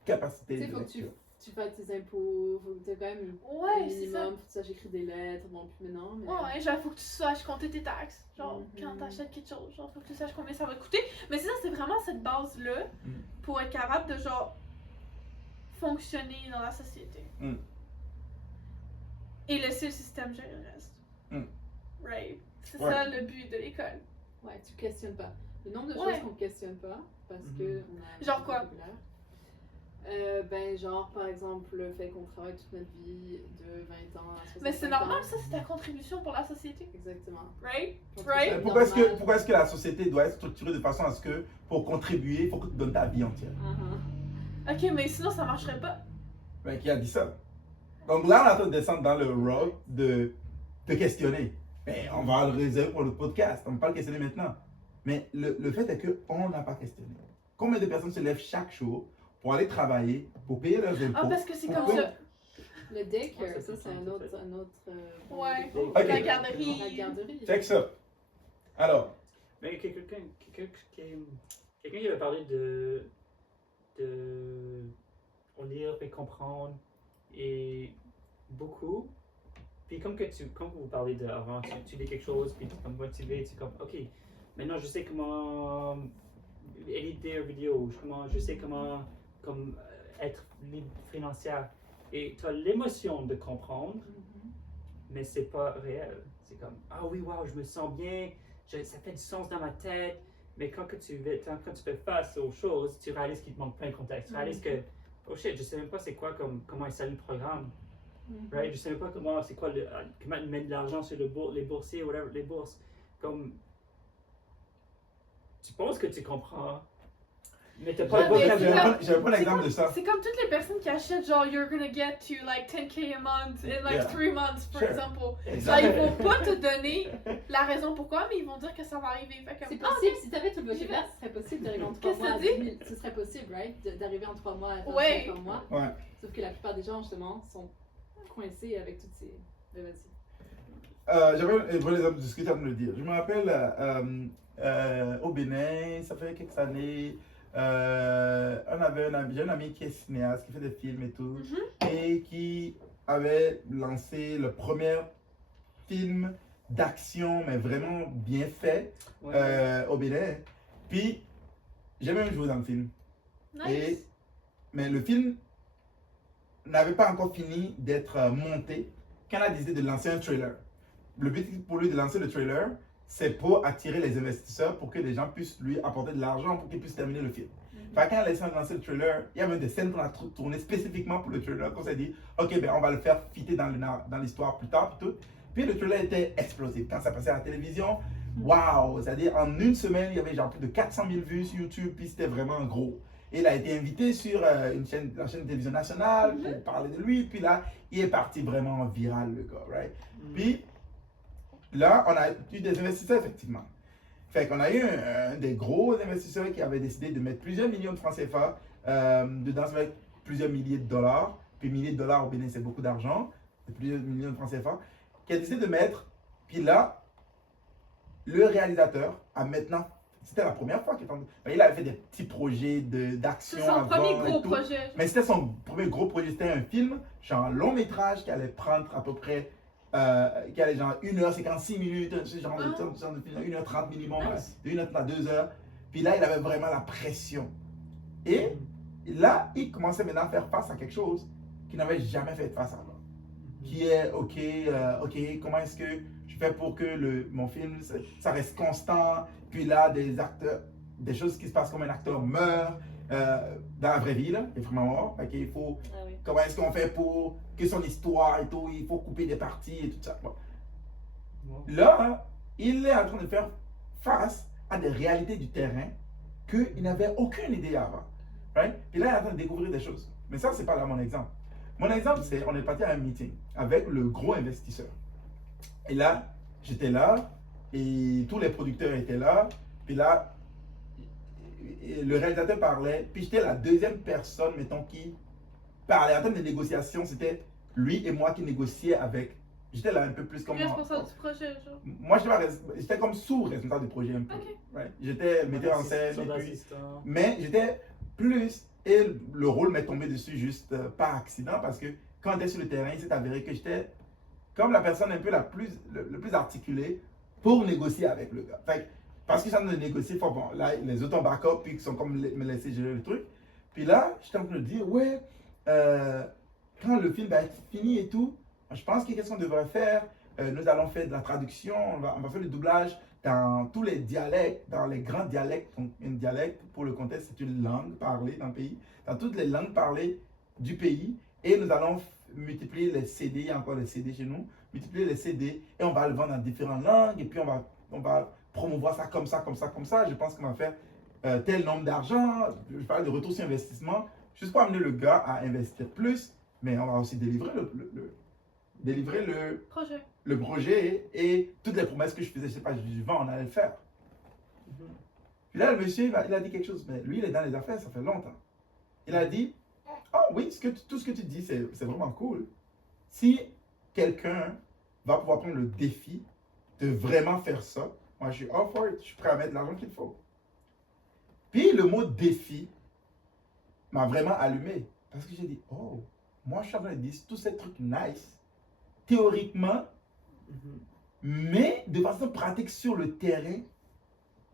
capacité Tu sais, de faut que lecture. tu fasses tes impôts, faut que tu aies quand même un Ouais, c'est ça. minimum, faut que tu saches écrire des lettres, bon, plus maintenant, mais... Ouais, genre, faut que tu saches compter tes taxes. Genre, Mhm. quand t'achètes quelque chose, genre, faut que tu saches combien ça va te coûter. Mais c'est ça, c'est vraiment cette base-là Mm. pour être capable de, genre, fonctionner dans la société. Mm. Et laisser le système gérer le reste. Mm. Right? C'est Ouais. ça le but de l'école. Ouais, tu questionnes pas. Le nombre de Ouais. choses qu'on questionne pas, parce Mhm. que... on a Genre un quoi? vocabulaire. Ben, genre, par exemple, le fait qu'on travaille toute notre vie de 20 ans à 65 Mais c'est normal, ans. ça, c'est ta contribution pour la société. Exactement. Right? Donc, Right? c'est Pourquoi normal. pourquoi est-ce que la société doit être structurée de façon à ce que, pour contribuer, il faut que tu donnes ta vie entière? Uh-huh. Ok, mais sinon, ça marcherait pas. Ben, qui a dit ça? Donc là, on est en train de descendre dans le road de questionner. Mais on va le réserver pour le podcast. On ne va pas le questionner maintenant. Mais le fait est qu'on n'a pas questionné. Combien de personnes se lèvent chaque jour pour aller travailler, pour payer leurs impôts? Ah, parce que c'est comme Pourquoi? ça. Le daycare, Ouais, ça, ça, c'est c'est un ça, autre... en fait. Un autre Ouais. Ok. La garderie. La garderie. Check ça. Alors, Mais quelqu'un qui avait parlé de lire et comprendre et beaucoup. Puis comme vous parlez d'avant, tu lis quelque chose, puis tu es comme motivé, tu es comme ok, maintenant je sais comment éditer une vidéo, je sais comment être libre financière. Et tu as l'émotion de comprendre, Mhm. mais c'est pas réel. C'est comme ah oui, wow, je me sens bien, ça fait du sens dans ma tête. Mais quand tu fais face aux choses, tu réalises qu'il te manque plein de contexte. Tu réalises que oh shit, je sais même pas c'est quoi comment installer le programme. Mhm. Right? Je sais même pas comment mettre de l'argent sur les boursiers, whatever, les bourses. Comme tu penses que tu comprends, mais t'as pas Ouais, le bon mais j'ai c'est vocabulaire. comme- j'ai un bon c'est exemple comme- de ça. C'est comme toutes les personnes qui achètent genre you're gonna get to like 10K a month in like Yeah. 3 months, for Sure. example. Genre, Exact. ils vont pas te donner la raison pourquoi, mais ils vont dire que ça va arriver. Fait comme, C'est ah, possible, si t'avais tout le vocabulaire, ce serait possible d'arriver en 3 Qu'est-ce mois à que 10 tu 000. Ce serait possible, right? D'arriver en 3 mois à 10 Ouais. 000 par mois. Ouais. Sauf que la plupart des gens, justement, sont coincés avec toutes ces... Ben, vas-y. J'avais un bon exemple de ce que tu viens de me dire. Je me rappelle au Bénin, ça fait quelques années, on avait j'ai un ami qui est cinéaste, qui fait des films et tout, et qui avait lancé le premier film d'action, mais vraiment bien fait, Ouais. au Bénin. Puis, j'ai même joué dans le film. nice. Mais le film n'avait pas encore fini d'être monté quand on a décidé de lancer un trailer. Le but pour lui de lancer le trailer, c'est pour attirer les investisseurs pour que les gens puissent lui apporter de l'argent pour qu'il puisse terminer le film. Fait que quand on a laissé lancer le trailer, il y avait des scènes qu'on a tournées spécifiquement pour le trailer, qu'on s'est dit, ok, ben on va le faire fitter dans l'histoire plus tard, puis tout. Puis le trailer était explosif. Quand ça passait à la télévision, waouh! C'est-à-dire en une semaine, il y avait genre plus de 400 000 vues sur YouTube, puis c'était vraiment gros. Et il a été invité sur la chaîne de télévision nationale pour parler de lui, puis là, il est parti vraiment viral, le gars, right? Puis là, on a eu des investisseurs, effectivement. Fait qu'on a eu un des gros investisseurs qui avait décidé de mettre plusieurs millions de francs CFA dedans, avec plusieurs milliers de dollars. Puis milliers de dollars au Bénin, c'est beaucoup d'argent. C'est plusieurs millions de francs CFA. Qui a décidé de mettre. Puis là, le réalisateur a maintenant. C'était la première fois qu'il il avait fait des petits projets d'action. C'est son premier avant et gros tout. projet. Mais c'était son premier gros projet. C'était un film, genre long métrage, qui allait prendre à peu près. Qui allait genre 1h56 minutes, ce genre de film, 1h30 minimum, Nice. de 1h30 à 2h. Puis là, il avait vraiment la pression. Et là, il commençait maintenant à faire face à quelque chose qu'il n'avait jamais fait face avant. Qui est, ok, comment est-ce que je fais pour que mon film, ça reste constant. Puis là, des acteurs, des choses qui se passent comme un acteur meurt dans la vraie vie, là, il est vraiment mort. Fait qu'il faut, Ah oui. comment est-ce qu'on fait pour que son histoire et tout, il faut couper des parties et tout ça. Bon. Là, il est en train de faire face à des réalités du terrain qu'il n'avait aucune idée avant. Right? Puis là, il est en train de découvrir des choses. Mais ça, c'est pas là mon exemple. Mon exemple, c'est on est parti à un meeting avec le gros investisseur. Et là, j'étais là et tous les producteurs étaient là. Puis là, le réalisateur parlait. Puis j'étais la deuxième personne, mettons, qui parlait. En termes de négociation, c'était lui et moi qui négocions avec. J'étais là un peu plus comme. Responsable du projet, genre. Moi, j'étais comme sous-responsable du projet un peu. Ok. Ouais. J'étais metteur en scène. Sur Et puis, l'assistant. mais j'étais plus. Et le rôle m'est tombé dessus juste par accident parce que quand j'étais sur le terrain, il s'est avéré que j'étais comme la personne un peu le plus articulée pour négocier avec le gars. Fait que, parce que j'en ai négocié, bon, là, les autres ont backup, puis ils sont comme me laisser gérer le truc. Puis là, j'étais en train de dire, ouais, quand le film va être fini et tout, je pense que qu'est-ce qu'on devrait faire? Nous allons faire de la traduction, on va faire le doublage dans tous les dialectes, dans les grands dialectes. Donc, un dialecte, pour le contexte, c'est une langue parlée dans le pays. Dans toutes les langues parlées du pays. Et nous allons multiplier les CD, il y a encore les CD chez nous, multiplier les CD et on va le vendre dans différentes langues. Et puis, on va promouvoir ça comme ça, comme ça, comme ça. Je pense qu'on va faire tel nombre d'argent. Je parle de retour sur investissement. Juste pour amener le gars à investir plus. Mais on va aussi délivrer le projet et toutes les promesses que je faisais, je sais pas, je vends, on allait le faire. Puis là, le monsieur, il a dit quelque chose, mais lui, il est dans les affaires, ça fait longtemps. Il a dit, oh oui, tout ce que tu dis, c'est vraiment cool. Si quelqu'un va pouvoir prendre le défi de vraiment faire ça, moi, je suis all for it, je suis prêt à mettre l'argent qu'il faut. Puis le mot défi m'a vraiment allumé, parce que j'ai dit, oh, moi, je suis en train de dire tous ces trucs nice, théoriquement, mais de façon pratique sur le terrain,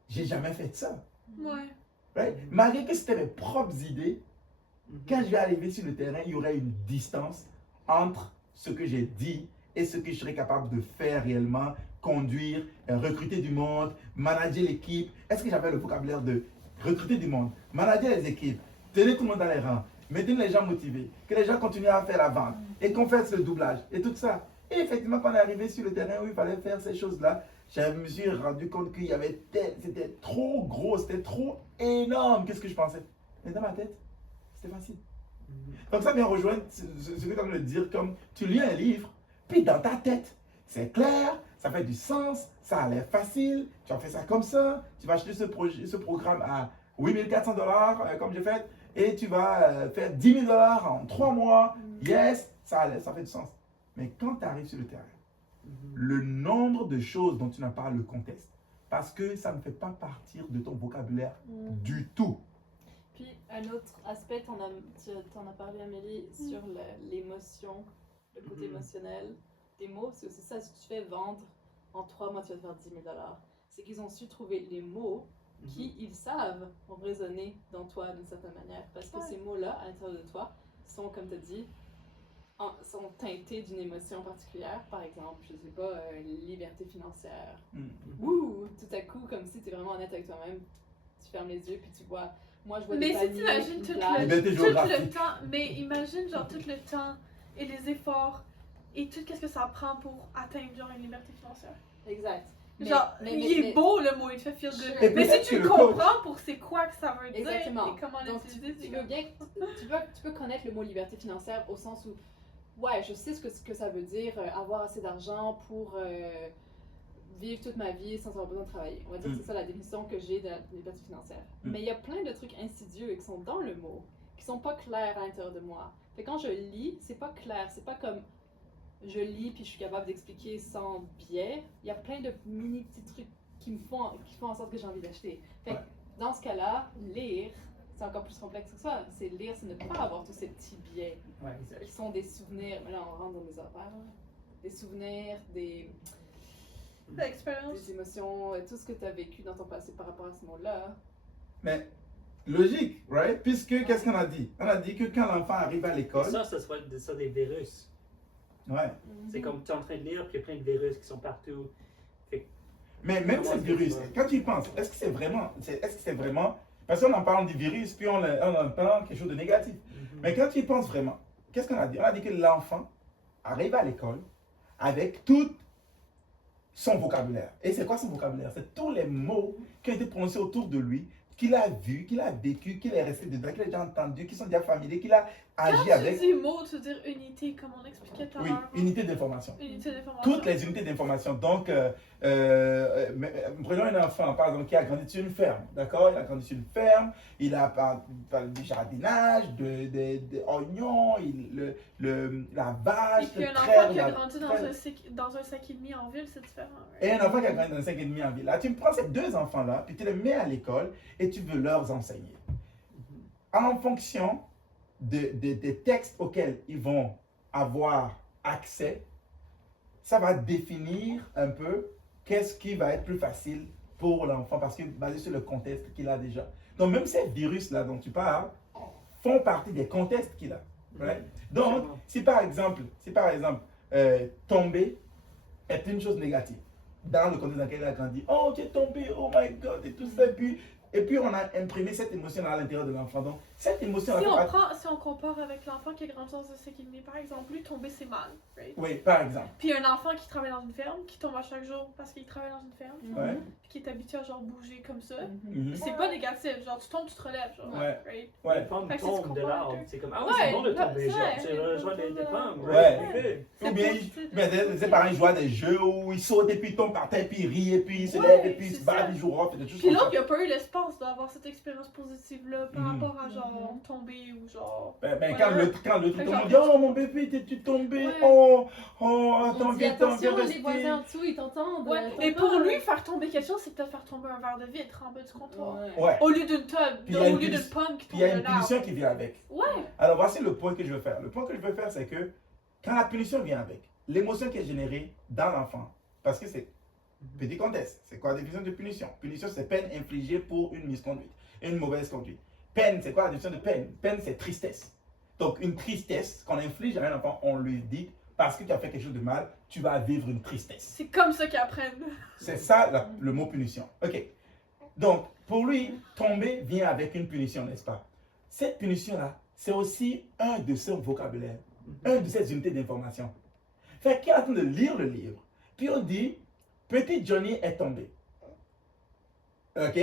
j'ai jamais fait ça. Ouais. Right? Malgré que c'était mes propres idées, quand je vais arriver sur le terrain, il y aurait une distance entre ce que j'ai dit et ce que je serais capable de faire réellement, conduire, recruter du monde, manager l'équipe. Est-ce que j'avais le vocabulaire de recruter du monde, manager les équipes, tenir tout le monde dans les rangs, maintenir les gens motivés, que les gens continuent à faire la vente et qu'on fasse le doublage et tout ça. Et effectivement, quand on est arrivé sur le terrain où il fallait faire ces choses-là, je me suis rendu compte qu'il y avait c'était trop gros, c'était trop énorme. Qu'est-ce que je pensais? Mais dans ma tête, c'était facile. Donc ça vient rejoindre ce que tu es en train de dire, comme tu lis un livre, puis dans ta tête, c'est clair, ça fait du sens, ça a l'air facile, tu as fait ça comme ça, tu vas acheter ce programme à 8400 $, comme j'ai fait, et tu vas faire 10 000 $ en 3 mois. Yes, ça fait du sens. Mais quand tu arrives sur le terrain, le nombre de choses dont tu n'as pas le contexte, parce que ça ne fait pas partir de ton vocabulaire du tout. Puis un autre aspect, tu en as parlé Amélie, sur l'émotion, le côté émotionnel des mots. C'est aussi ça, si tu fais vendre en 3 mois, tu vas te faire 10 000 $. C'est qu'ils ont su trouver les mots qui, ils savent, ont résonné dans toi d'une certaine manière. Parce que ces mots-là, à l'intérieur de toi, sont, comme tu as dit, sont teintés d'une émotion particulière. Par exemple, je sais pas, liberté financière. Ouh, tout à coup, comme si tu es vraiment honnête avec toi-même, tu fermes les yeux puis tu vois. Moi, je vois des paniers, Mais si tu imagines une tout plage. le temps, mais imagine genre tout le temps et les efforts et tout ce que ça prend pour atteindre genre une liberté financière. Exact. Genre, il est beau le mot, il te fait feel good. Et Mais si tu le comprends pour c'est quoi que ça veut dire Exactement. et comment Donc, l'utiliser, tu veux bien, tu peux connaître le mot liberté financière au sens où, ouais, je sais ce que ça veut dire, avoir assez d'argent pour vivre toute ma vie sans avoir besoin de travailler. On va dire que c'est ça la définition que j'ai de la liberté financière. Mais il y a plein de trucs insidieux qui sont dans le mot, qui sont pas clairs à l'intérieur de moi. Fait quand je lis, c'est pas clair, c'est pas comme je lis puis je suis capable d'expliquer sans biais. Il y a plein de mini petits trucs qui font en sorte que j'ai envie d'acheter. Fait que dans ce cas-là, lire, c'est encore plus complexe que ça. C'est lire, c'est ne pas avoir tous ces petits biais qui sont des souvenirs. Mais là, on rentre dans des affaires. Des souvenirs, des émotions, tout ce que tu as vécu dans ton passé par rapport à ce mot-là. Mais logique, right? Puisque, qu'est-ce qu'on a dit? On a dit que quand l'enfant arrive à l'école... Ça serait des virus. Ouais. C'est comme tu es en train de lire, puis il y a plein de virus qui sont partout. Mais même ces virus, quand tu y penses, est-ce que c'est vraiment... Parce qu'on en parle du virus, puis on entend quelque chose de négatif. Mais quand tu y penses vraiment, qu'est-ce qu'on a dit? On a dit que l'enfant arrive à l'école avec tout son vocabulaire. Et c'est quoi son vocabulaire? C'est tous les mots qui ont été prononcés autour de lui, qu'il a vu, qu'il a vécu, qu'il est resté dedans, qu'il a déjà entendu, qui sont déjà familiers, qu'il a agi avec. Quand tu dis mots, tu veux dire unité, comme on expliquait tout à l'heure. Oui, unité d'information. Unité d'information. Toutes les unités d'information. Donc, Prenons un enfant, par exemple, qui a grandi sur une ferme, d'accord? Il a grandi sur une ferme, il a du jardinage, des oignons, la vache, Et puis un le enfant traire, qui a la grandi traite. dans un 5,5 en ville, c'est différent. right? Et un enfant qui a grandi dans un 5,5 en ville. Là, tu prends ces deux enfants-là, puis tu les mets à l'école et tu veux leur enseigner. En fonction des textes auxquels ils vont avoir accès, ça va définir un peu qu'est-ce qui va être plus facile pour l'enfant parce que basé sur le contexte qu'il a déjà. Donc même ces virus-là dont tu parles font partie des contextes qu'il a. Right? Donc, si par exemple, tomber est une chose négative dans le contexte dans lequel il a grandi, oh tu es tombé, oh my god, et tout ça, et puis on a imprimé cette émotion à l'intérieur de l'enfant. Donc cette émotion Si on compare avec l'enfant qui a grandi dans un 5,5, par exemple, lui tomber c'est mal. Right? Oui, par exemple. Puis un enfant qui travaille dans une ferme, qui tombe à chaque jour parce qu'il travaille dans une ferme, Ouais. puis qui est habitué à genre bouger comme ça. Mhm. C'est pas négatif, genre tu tombes, tu te relèves, genre. Ouais. Right? Ouais. Les pommes Fait que si tu tombent de comprends l'arbre. un peu. C'est comme, ah ouais, Ouais, c'est bon de là, tomber, c'est genre. vrai, C'est les le joie des pommes, pommes. Ouais. right? Ou bien, C'est ses parents jouent à des jeux où ils sautent et puis ils tombent par terre, et puis ils rient, et puis ils se Ouais, lèvent, et puis ils c'est se battent, ça. ils jouent off, et des choses Puis comme l'autre, ça. il a pas eu l'espace d'avoir cette expérience positive-là par Mhm. rapport à genre tomber ou genre. Ben, Voilà. quand le truc, Fait tout que le monde genre- dit, oh mon bébé, t'es-tu tombé? Ouais. Oh, On attends, dit viens attention, viens les voisins en rester. dessous, ils t'entendent. Ouais. Et pour lui, faire tomber quelque chose, c'est peut-être faire tomber un verre de vitre en bas du comptoir. Ouais. Ouais. Au lieu d'une tube, Puis il y a une au lieu d'une punition- pomme qui Puis tombe il y a une d'un arbre. punition qui vient avec. Ouais. Alors voici le point que je veux faire. Le point que je veux faire, c'est que quand la punition vient avec, l'émotion qui est générée dans l'enfant, parce que c'est petit contexte, c'est quoi la définition de punition? Punition, c'est peine infligée pour une misconduite, une mauvaise conduite. Peine, c'est quoi la définition de peine? Peine, c'est tristesse. Donc une tristesse qu'on inflige à un enfant, on lui dit, parce que tu as fait quelque chose de mal, tu vas vivre une tristesse. C'est comme ça qu'ils apprennent. C'est ça le mot punition. Ok. Donc, pour lui, tomber vient avec une punition, n'est-ce pas? Cette punition-là, c'est aussi un de son vocabulaire, un de ses unités d'information. Fait qu'il est en train de lire le livre, puis on dit, petit Johnny est tombé. Ok?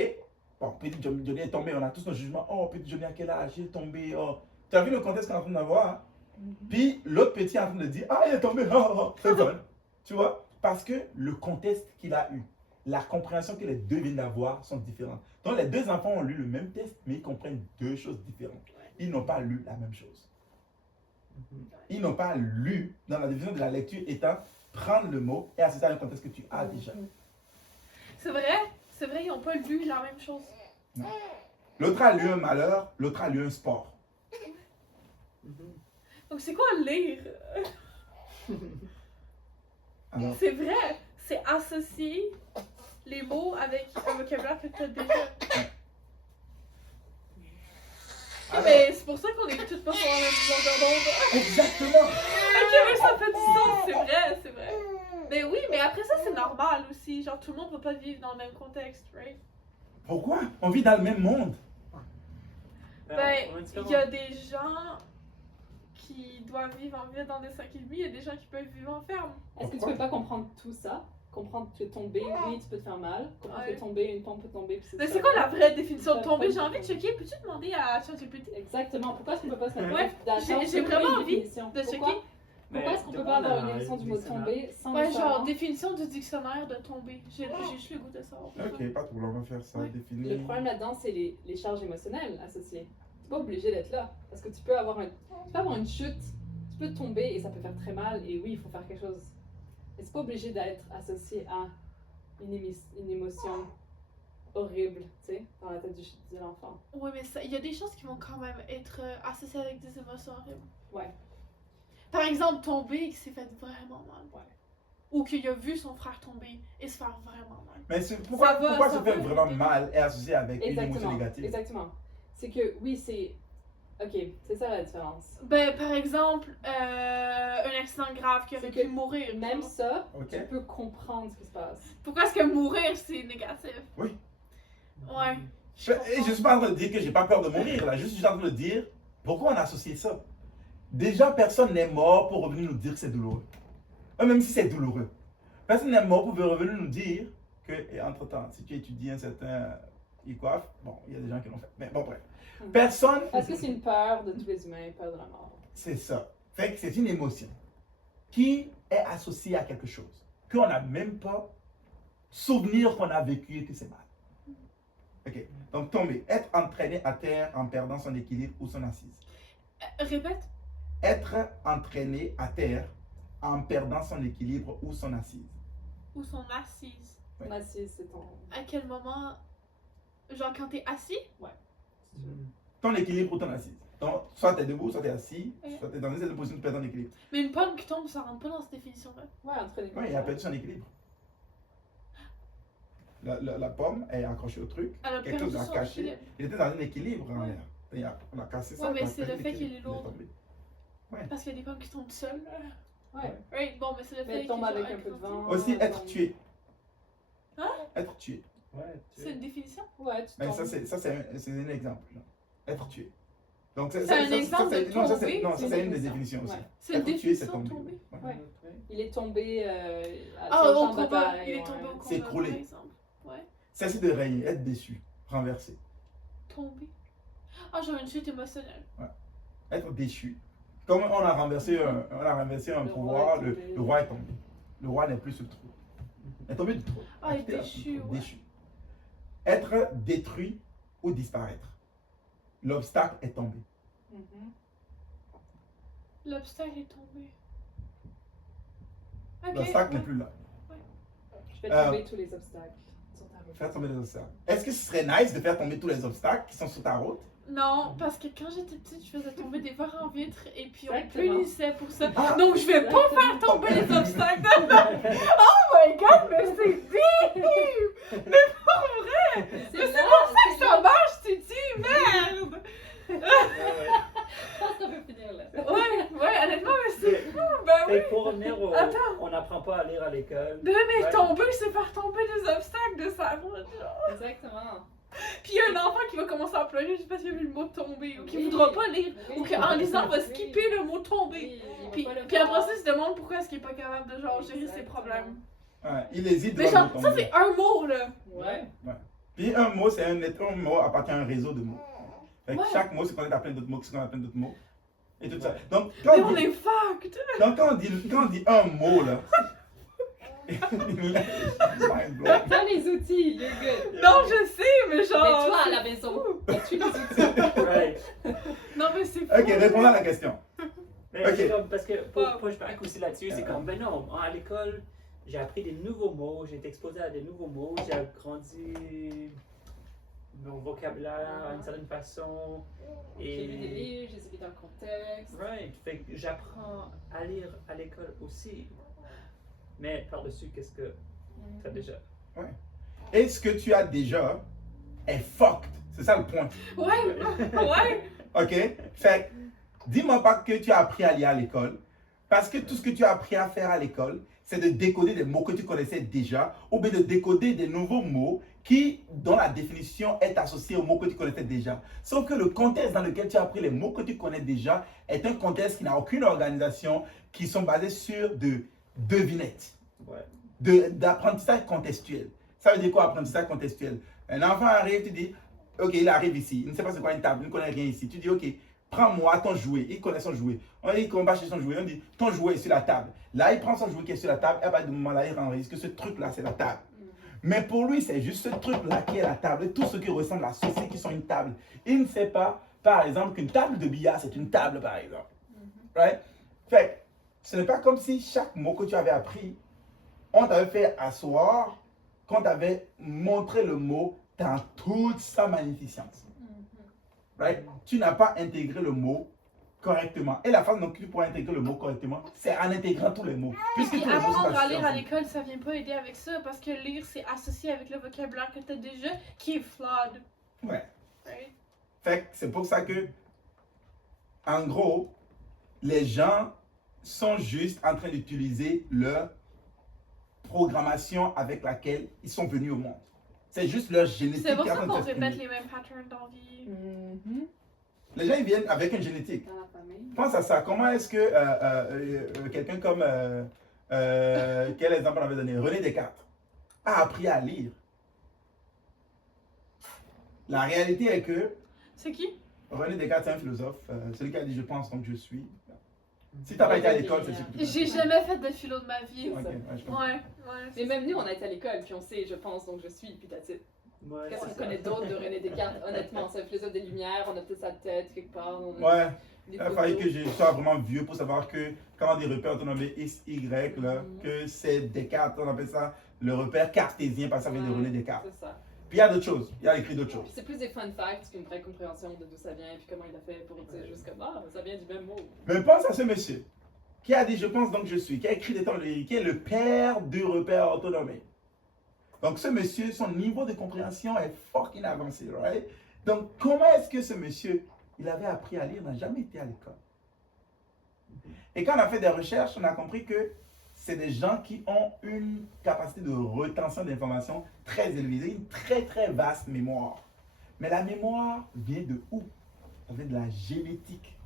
Bon, petit Johnny est tombé, on a tous nos jugements. Oh, petit Johnny, à quel âge il est tombé? Oh. Tu as vu le contexte qu'on est en train d'avoir? Hein? Puis l'autre petit est en train de dire, ah, il est tombé, c'est bon. Tu vois? Parce que le contexte qu'il a eu, la compréhension que les deux viennent d'avoir sont différentes. Donc les deux enfants ont lu le même texte, mais ils comprennent deux choses différentes. Ils n'ont pas lu la même chose. Ils n'ont pas lu, dans la division de la lecture étant prendre le mot et associer à un contexte que tu as déjà. C'est vrai, ils n'ont pas lu la même chose. L'autre a lu un malheur, l'autre a lu un sport. Donc c'est quoi lire? Alors, C'est vrai, c'est associer les mots avec un vocabulaire que tu as déjà. alors, Mais c'est pour ça qu'on est tous pas sur la même longueur d'onde. exactement. Ok, mais ça fait du sens, c'est vrai. Mais oui, mais après ça, c'est normal aussi. Genre, tout le monde va pas vivre dans le même contexte, right? Pourquoi? On vit dans le même monde. Ben, on est différents. il y a des gens qui doivent vivre en ville dans des 5,5, il y a des gens qui peuvent vivre en ferme. Est-ce que tu peux pas comprendre tout ça? Comprendre que tomber, oui, tu peux te faire mal. Comprendre Ouais. que tomber, une pompe peut tomber. Puis Mais ça c'est quoi va. la vraie définition de Ça tomber? peut J'ai envie de tomber. checker. Peux-tu demander à ChatGPT? Exactement. Pourquoi est-ce qu'on peut pas se mettre Ouais, d'accord j'ai sur vraiment une envie définition? de checker. Pourquoi est-ce qu'on peut pas avoir une définition du mot dictionnaire. tomber sans Ouais, nécessairement- genre définition du dictionnaire de tomber. J'ai juste le goût de savoir. Ok, pas de problème, on va faire ça, Ouais. définir. Le problème là-dedans, c'est les charges émotionnelles associées. Tu n'es pas obligé d'être là. Parce que tu peux avoir une chute, tu peux tomber et ça peut faire très mal. Et oui, il faut faire quelque chose. Mais c'est pas obligé d'être associé à une émotion horrible, tu sais, dans la tête de l'enfant. Ouais, mais il y a des choses qui vont quand même être associées avec des émotions horribles. Ouais. Par exemple, tomber qui s'est fait vraiment mal. Ouais. Ou qu'il a vu son frère tomber et se faire vraiment mal. Mais pourquoi Ça va, pourquoi ça se faire va, vraiment mais- mal est associé avec une émotion Exactement. négative? Exactement. C'est que, oui, c'est. Ok, c'est ça la différence. Ben, par exemple, un accident grave qui aurait C'est pu que mourir. Même genre. ça, Ok. tu peux comprendre ce qui se passe. Pourquoi est-ce que mourir c'est négatif? Oui. Ouais. Et je suis pas en train de dire que j'ai pas peur de mourir, là. Je suis en train de dire pourquoi on a associé ça. Déjà, personne n'est mort pour revenir nous dire que c'est douloureux. Même si c'est douloureux. Personne n'est mort pour revenir nous dire que, et entre-temps, si tu étudies un certain e-coiffe, bon, il y a des gens qui l'ont fait. Mais bon, bref. Personne. Parce que c'est une peur de tous les humains, peur de la mort. C'est ça. Fait que c'est une émotion qui est associée à quelque chose qu'on n'a même pas souvenirs qu'on a vécu et que c'est mal. Ok. Donc tomber, être entraîné à terre en perdant son équilibre ou son assise. Répète. Être entraîné à terre en perdant son équilibre ou son assise. Ou son assise. Ouais. Assise, c'est ton. À quel moment. Genre quand t'es assis? Ton équilibre ou ton assise. Donc, soit tu es debout, soit tu es assis, Ouais. soit tu es dans une certaine position, tu perds ton équilibre. Mais une pomme qui tombe, ça rentre pas dans cette définition-là. Ouais, entre les Oui, il a perdu son équilibre. La pomme est accrochée au truc, Elle a quelque perdu chose a son caché. équilibre. Il était dans un équilibre en Ouais. l'air. On a cassé ça. Ouais, mais on a c'est perdu le fait l'équilibre, qu'il est il lourd. tombé. Parce qu'il y a des pommes qui tombent seules. Ouais. Oui, bon, mais c'est le Mais fait elle tombe qu'il avec soit un peu de inconscient. vent. Aussi, être tombe. tué. Hein? Être tué. Ouais, C'est une définition? Ouais, tu Mais tombes. ça c'est un exemple. Genre. Être tué. Donc, C'est un exemple de non, ça, tomber, non, ça, c'est c'est une une des définition. définitions aussi. Ouais. C'est une Être tué, c'est définition de tomber. tomber. Ouais. Ouais. Il est tombé Ah, sur le au champ de combat. bataille, Il est ouais. tombé au combat, C'est écroulé. par exemple. Ouais. Cesser de régner, être déçu, renversé. Tomber. Ah, j'avais une chute émotionnelle. Être déchu. Comme on a renversé un Le pouvoir, roi est tombé. le roi est tombé. Le roi n'est plus sur le trône. Il est tombé du trône. Ah, il est Quitté la déchu, trône, ouais. déchu. Être détruit ou disparaître. L'obstacle est tombé. Mhm. L'obstacle est tombé. Ok. L'obstacle n'est ouais. plus là. Je fais tomber tous les obstacles sur ta route. Faire tomber les obstacles. Est-ce que ce serait nice de faire tomber tous les obstacles qui sont sur ta route? Non, parce que quand j'étais petite, je faisais tomber des verres en vitre et puis on Exactement. punissait pour ça. Ah! Donc je vais pas faire tomber les obstacles. Oh my god, mais c'est deep! Mais pour vrai! C'est Mais c'est là, pour ça que c'est ça là. marche, tu dis merde! Je pense qu'on peut finir là. Ouais, honnêtement, mais c'est fou, ben oui! Fait que pour revenir au. Attends. On n'apprend pas à lire à l'école. Mais Ouais. tomber, c'est faire tomber des obstacles de sa route. Genre. Exactement. Puis il y a un enfant qui va commencer à pleurer juste parce qu'il a vu le mot tomber ou qui Oui. voudra pas lire Oui. ou qu'en lisant va Oui. skipper le mot tomber. Oui, il va Puis, pas le puis après voir. ça, il se demande pourquoi est-ce qu'il est pas capable de genre gérer ses Exactement. problèmes. Ouais, il hésite Mais devant genre, le ça tomber. c'est un mot là. Ouais. Puis un mot, un mot appartient à un réseau de mots. Fait que Ouais. chaque mot, c'est qu'on a plein d'autres mots, c'est qu'on a plein d'autres mots. Et tout ça. Ouais. Donc, Mais quand on on dit, est fucked. donc, quand on dit un mot, là, mind blown. T'as les outils, you're good. Non, je sais, mais genre. Mais toi, à c'est la maison, fou. as-tu les outils? Right. Non, mais c'est fou. Ok, répondons à la question. Mais Ok. c'est comme, parce que pour Wow. pushback aussi là-dessus, c'est comme, ben non, à l'école, j'ai appris des nouveaux mots, j'ai été exposé à des nouveaux mots, j'ai agrandi mon vocabulaire d'une certaine façon. J'ai lu des Et. livres, j'ai suivi dans le contexte. Right. Fait que j'apprends à lire à l'école aussi. Mais par-dessus, qu'est-ce que tu as déjà? Et ce que tu as déjà est fucked. C'est ça le point. Ouais. Ok? Fait que, dis-moi pas que tu as appris à lire à l'école. Parce que tout ce que tu as appris à faire à l'école, c'est de décoder des mots que tu connaissais déjà, ou bien de décoder des nouveaux mots dont la définition est associée aux mots que tu connaissais déjà. Sauf que le contexte dans lequel tu as appris les mots que tu connais déjà est un contexte qui n'a aucune organisation, qui sont basés sur de devinettes, Ouais. d'apprentissage contextuel. Ça veut dire quoi, apprentissage contextuel? Un enfant arrive, tu dis, ok, il arrive ici, il ne sait pas c'est quoi une table, il ne connaît rien ici. Tu dis, ok, prends-moi ton jouet. Il connaît son jouet. On dit qu'on va chez son jouet. On dit, ton jouet est sur la table. Là, il prend son jouet qui est sur la table. Et à partir du moment là, il enregistre que ce truc-là, c'est la table. Mais pour lui, c'est juste ce truc-là qui est la table. Et tout ce qui ressemble à ceci qui sont une table. Il ne sait pas, par exemple, qu'une table de billard, c'est une table, par exemple. Right? Fait que, ce n'est pas comme si chaque mot que tu avais appris, on t'avait fait asseoir, qu'on t'avait montré le mot dans toute sa magnificence. Right? Tu n'as pas intégré le mot correctement. Et la façon dont tu pourras intégrer le mot correctement, c'est en intégrant tous les mots. Puisque Puis tous les mots sont apprendre à associés lire à ensemble. l'école, ça vient pas aider avec ça parce que lire c'est associé avec le vocabulaire que t'as déjà qui est flawed. Ouais. Right? Fait que c'est pour ça que, en gros, les gens sont juste en train d'utiliser leur programmation avec laquelle ils sont venus au monde. C'est juste leur génétique. C'est pour qui est en ça train de qu'on s'exprimer. répète les mêmes patterns dans la vie. Les gens ils viennent avec une génétique. Dans la famille. Pense à ça. Comment est-ce que quelqu'un comme, quel exemple on avait donné, René Descartes, a appris à lire? La réalité est que C'est qui? René Descartes, c'est un philosophe, celui qui a dit je pense donc je suis. Si t'as pas été à l'école, c'est linéaire. super. J'ai jamais fait de philo de ma vie. Ok, ouais, je comprends. Ouais. Mais même nous, on a été à l'école, puis on sait, je pense, donc je suis, puis that's it. Ouais, Qu'est-ce c'est qu'on ça. connaît d'autre de René Descartes? Honnêtement, c'est un philosophe des Lumières, on a peut-être sa tête quelque part. On a Ouais, des il a fallu photos. que je sois vraiment vieux pour savoir que quand on dit repère autonome X, Y, là, Mhm. que c'est Descartes, on appelle ça le repère cartésien parce que ça vient de René Descartes. C'est ça. Puis il y a d'autres choses, il a écrit d'autres Puis choses. c'est plus des fun facts qu'une vraie compréhension de d'où ça vient, puis comment il a fait pour dire juste comme ah, ça vient du même mot. Mais pense à ce monsieur qui a dit je pense donc je suis, qui a écrit des temps lyriques, qui est le père du repère autonome. Donc ce monsieur, son niveau de compréhension est fucking avancé, right? Donc comment est-ce que ce monsieur, il avait appris à lire, n'a jamais été à l'école? Et quand on a fait des recherches, on a compris que c'est des gens qui ont une capacité de rétention d'informations très élevée, une très très vaste mémoire. Mais la mémoire vient de où? Ça vient de la génétique.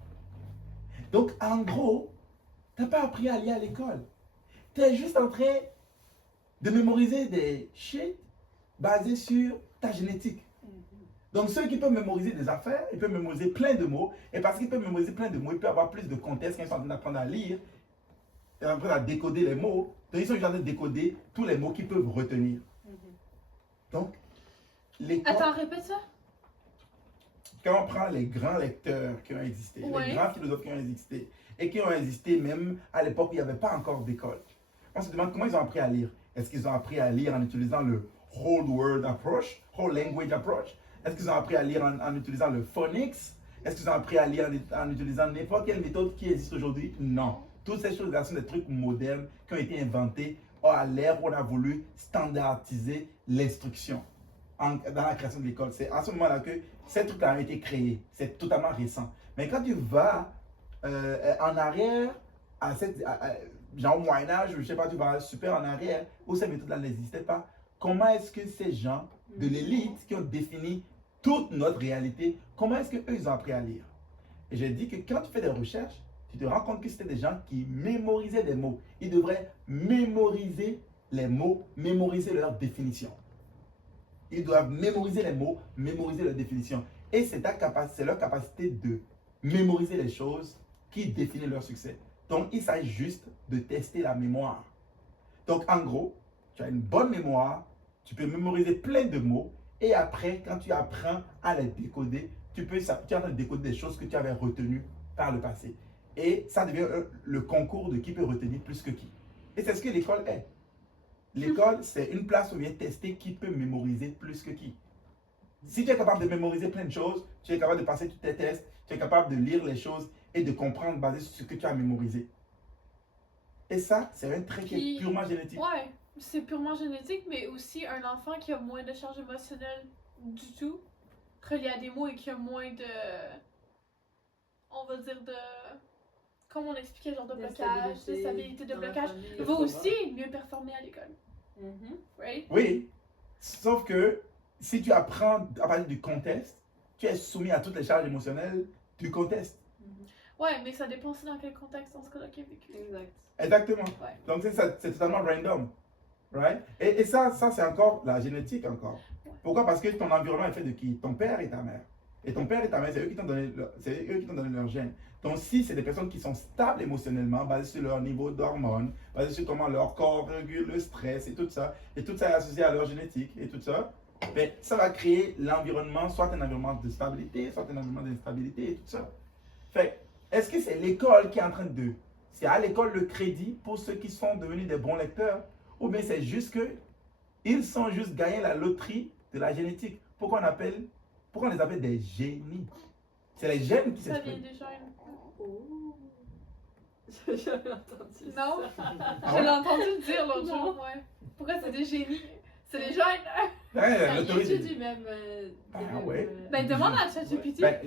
Donc en gros, tu n'as pas appris à lire à l'école. Tu es juste en train de mémoriser des shit basés sur ta génétique. Donc ceux qui peuvent mémoriser des affaires, ils peuvent mémoriser plein de mots. Et parce qu'ils peuvent mémoriser plein de mots, ils peuvent avoir plus de contexte quand ils sont en train d'apprendre à lire, et en train à décoder les mots. Donc ils sont en train de décoder tous les mots qu'ils peuvent retenir. Donc, l'école, Attends, répète ça. quand on prend les grands lecteurs qui ont existé, Ouais. les grands philosophes qui ont existé, et qui ont existé même à l'époque où il n'y avait pas encore d'école, on se demande comment ils ont appris à lire. Est-ce qu'ils ont appris à lire en utilisant le whole word approach, whole language approach? Est-ce qu'ils ont appris à lire en utilisant le phonics? Est-ce qu'ils ont appris à lire en utilisant n'importe quelle méthode qui existe aujourd'hui? Non. Toutes ces choses-là sont des trucs modernes qui ont été inventés à l'ère où on a voulu standardiser l'instruction dans la création de l'école. C'est à ce moment-là que ces trucs-là ont été créés. C'est totalement récent. Mais quand tu vas en arrière, genre au Moyen-Âge, je ne sais pas, tu vas super en arrière, où ces méthodes-là n'existaient pas, comment est-ce que ces gens de l'élite qui ont défini toute notre réalité, comment est-ce qu'eux, ils ont appris à lire? Et j'ai dit que quand tu fais des recherches, tu te rends compte que c'était des gens qui mémorisaient des mots. Ils devraient mémoriser les mots, mémoriser leur définition. Ils doivent mémoriser les mots, mémoriser leur définition. Et c'est leur capacité de mémoriser les choses qui définit leur succès. Donc, il s'agit juste de tester la mémoire. Donc, en gros, tu as une bonne mémoire, tu peux mémoriser plein de mots, et après, quand tu apprends à les décoder, tu es en train de décoder des choses que tu avais retenues par le passé. Et ça devient le concours de qui peut retenir plus que qui. Et c'est ce que l'école est. L'école, c'est une place où on vient tester qui peut mémoriser plus que qui. Si tu es capable de mémoriser plein de choses, tu es capable de passer tous tes tests, tu es capable de lire les choses et de comprendre basé sur ce que tu as mémorisé. Et ça, c'est un trait qui est purement génétique. Ouais, c'est purement génétique, mais aussi un enfant qui a moins de charge émotionnelle du tout, relié à des mots et qui a moins de. On va dire de. Comment on expliquait, genre de blocage, de stabilité de blocage, va aussi mieux performer à l'école. Right? Oui, sauf que si tu apprends à partir du contexte, tu es soumis à toutes les charges émotionnelles du contexte. Ouais, mais ça dépend aussi dans quel contexte dans ce cas-là qu'il a vécu. Exact. Exactement. Ouais. Donc c'est totalement random. Right? Et ça c'est encore la génétique encore. Pourquoi? Parce que ton environnement est fait de qui? Ton père et ta mère. Et ton père et ta mère, c'est eux qui t'ont donné leurs gènes. Donc si c'est des personnes qui sont stables émotionnellement, basées sur leur niveau d'hormones, basées sur comment leur corps régule le stress et tout ça est associé à leur génétique et tout ça, ben, ça va créer l'environnement, soit un environnement de stabilité, soit un environnement d'instabilité et tout ça. Fait, est-ce que c'est l'école qui est en train de... C'est à l'école le crédit pour ceux qui sont devenus des bons lecteurs? Ou bien c'est juste que ils sont juste gagnés la loterie de la génétique? Pourquoi on les appelle des génies? C'est les gènes qui Ça vient s'expriment. des gènes. Oh. J'ai jamais entendu Non? ça. Ah Je ouais? l'ai entendu le dire l'autre Non. jour, ouais. Pourquoi c'est des génies? C'est des gènes? Ouais, Ça l'autorité. vient-tu du même. Ah ouais. Ben demande à ChatGPT. Ben,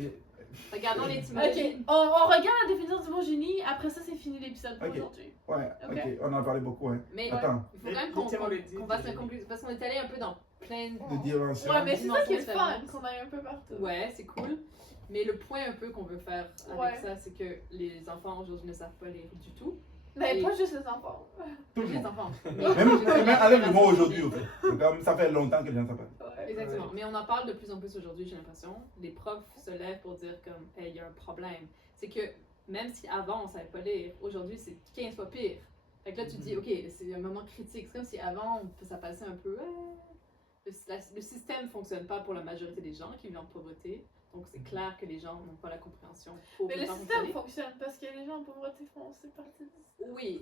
Regardons les Ok, images. on regarde la définition du mot génie, après ça c'est fini l'épisode pour Ok. aujourd'hui. ouais, Ok. ok, on en a parlé beaucoup. Hein. Mais Attends, il faut quand même qu'on Tiens, on l'a dit, qu'on fasse c'est la conclusion. Parce qu'on est allé un peu dans plein de. de dimension. Ouais, mais c'est ça qui est le Dimension fun, différente. qu'on aille un peu partout. Ouais, c'est cool. Mais le point un peu qu'on veut faire avec Ouais. ça, c'est que les enfants aujourd'hui ne savent pas lire du tout. Mais Et- pas juste les enfants. Tout le Les monde. enfants. Même avec le mot aujourd'hui, au fait. Donc, comme ça fait longtemps que les gens ne savent pas. Ouais. Exactement. Mais on en parle de plus en plus aujourd'hui, j'ai l'impression. Les profs se lèvent pour dire comme, hey, il y a un problème. C'est que même si avant on savait pas lire, aujourd'hui c'est 15 fois pire. Fait que là tu te dis, ok, c'est un moment critique. C'est comme si avant ça passait un peu, le système fonctionne pas pour la majorité des gens qui vivent en pauvreté. Donc c'est clair que les gens n'ont pas la compréhension pour Mais le faire système fonctionner. fonctionne parce que les gens en pauvreté font c'est partie du système. Oui,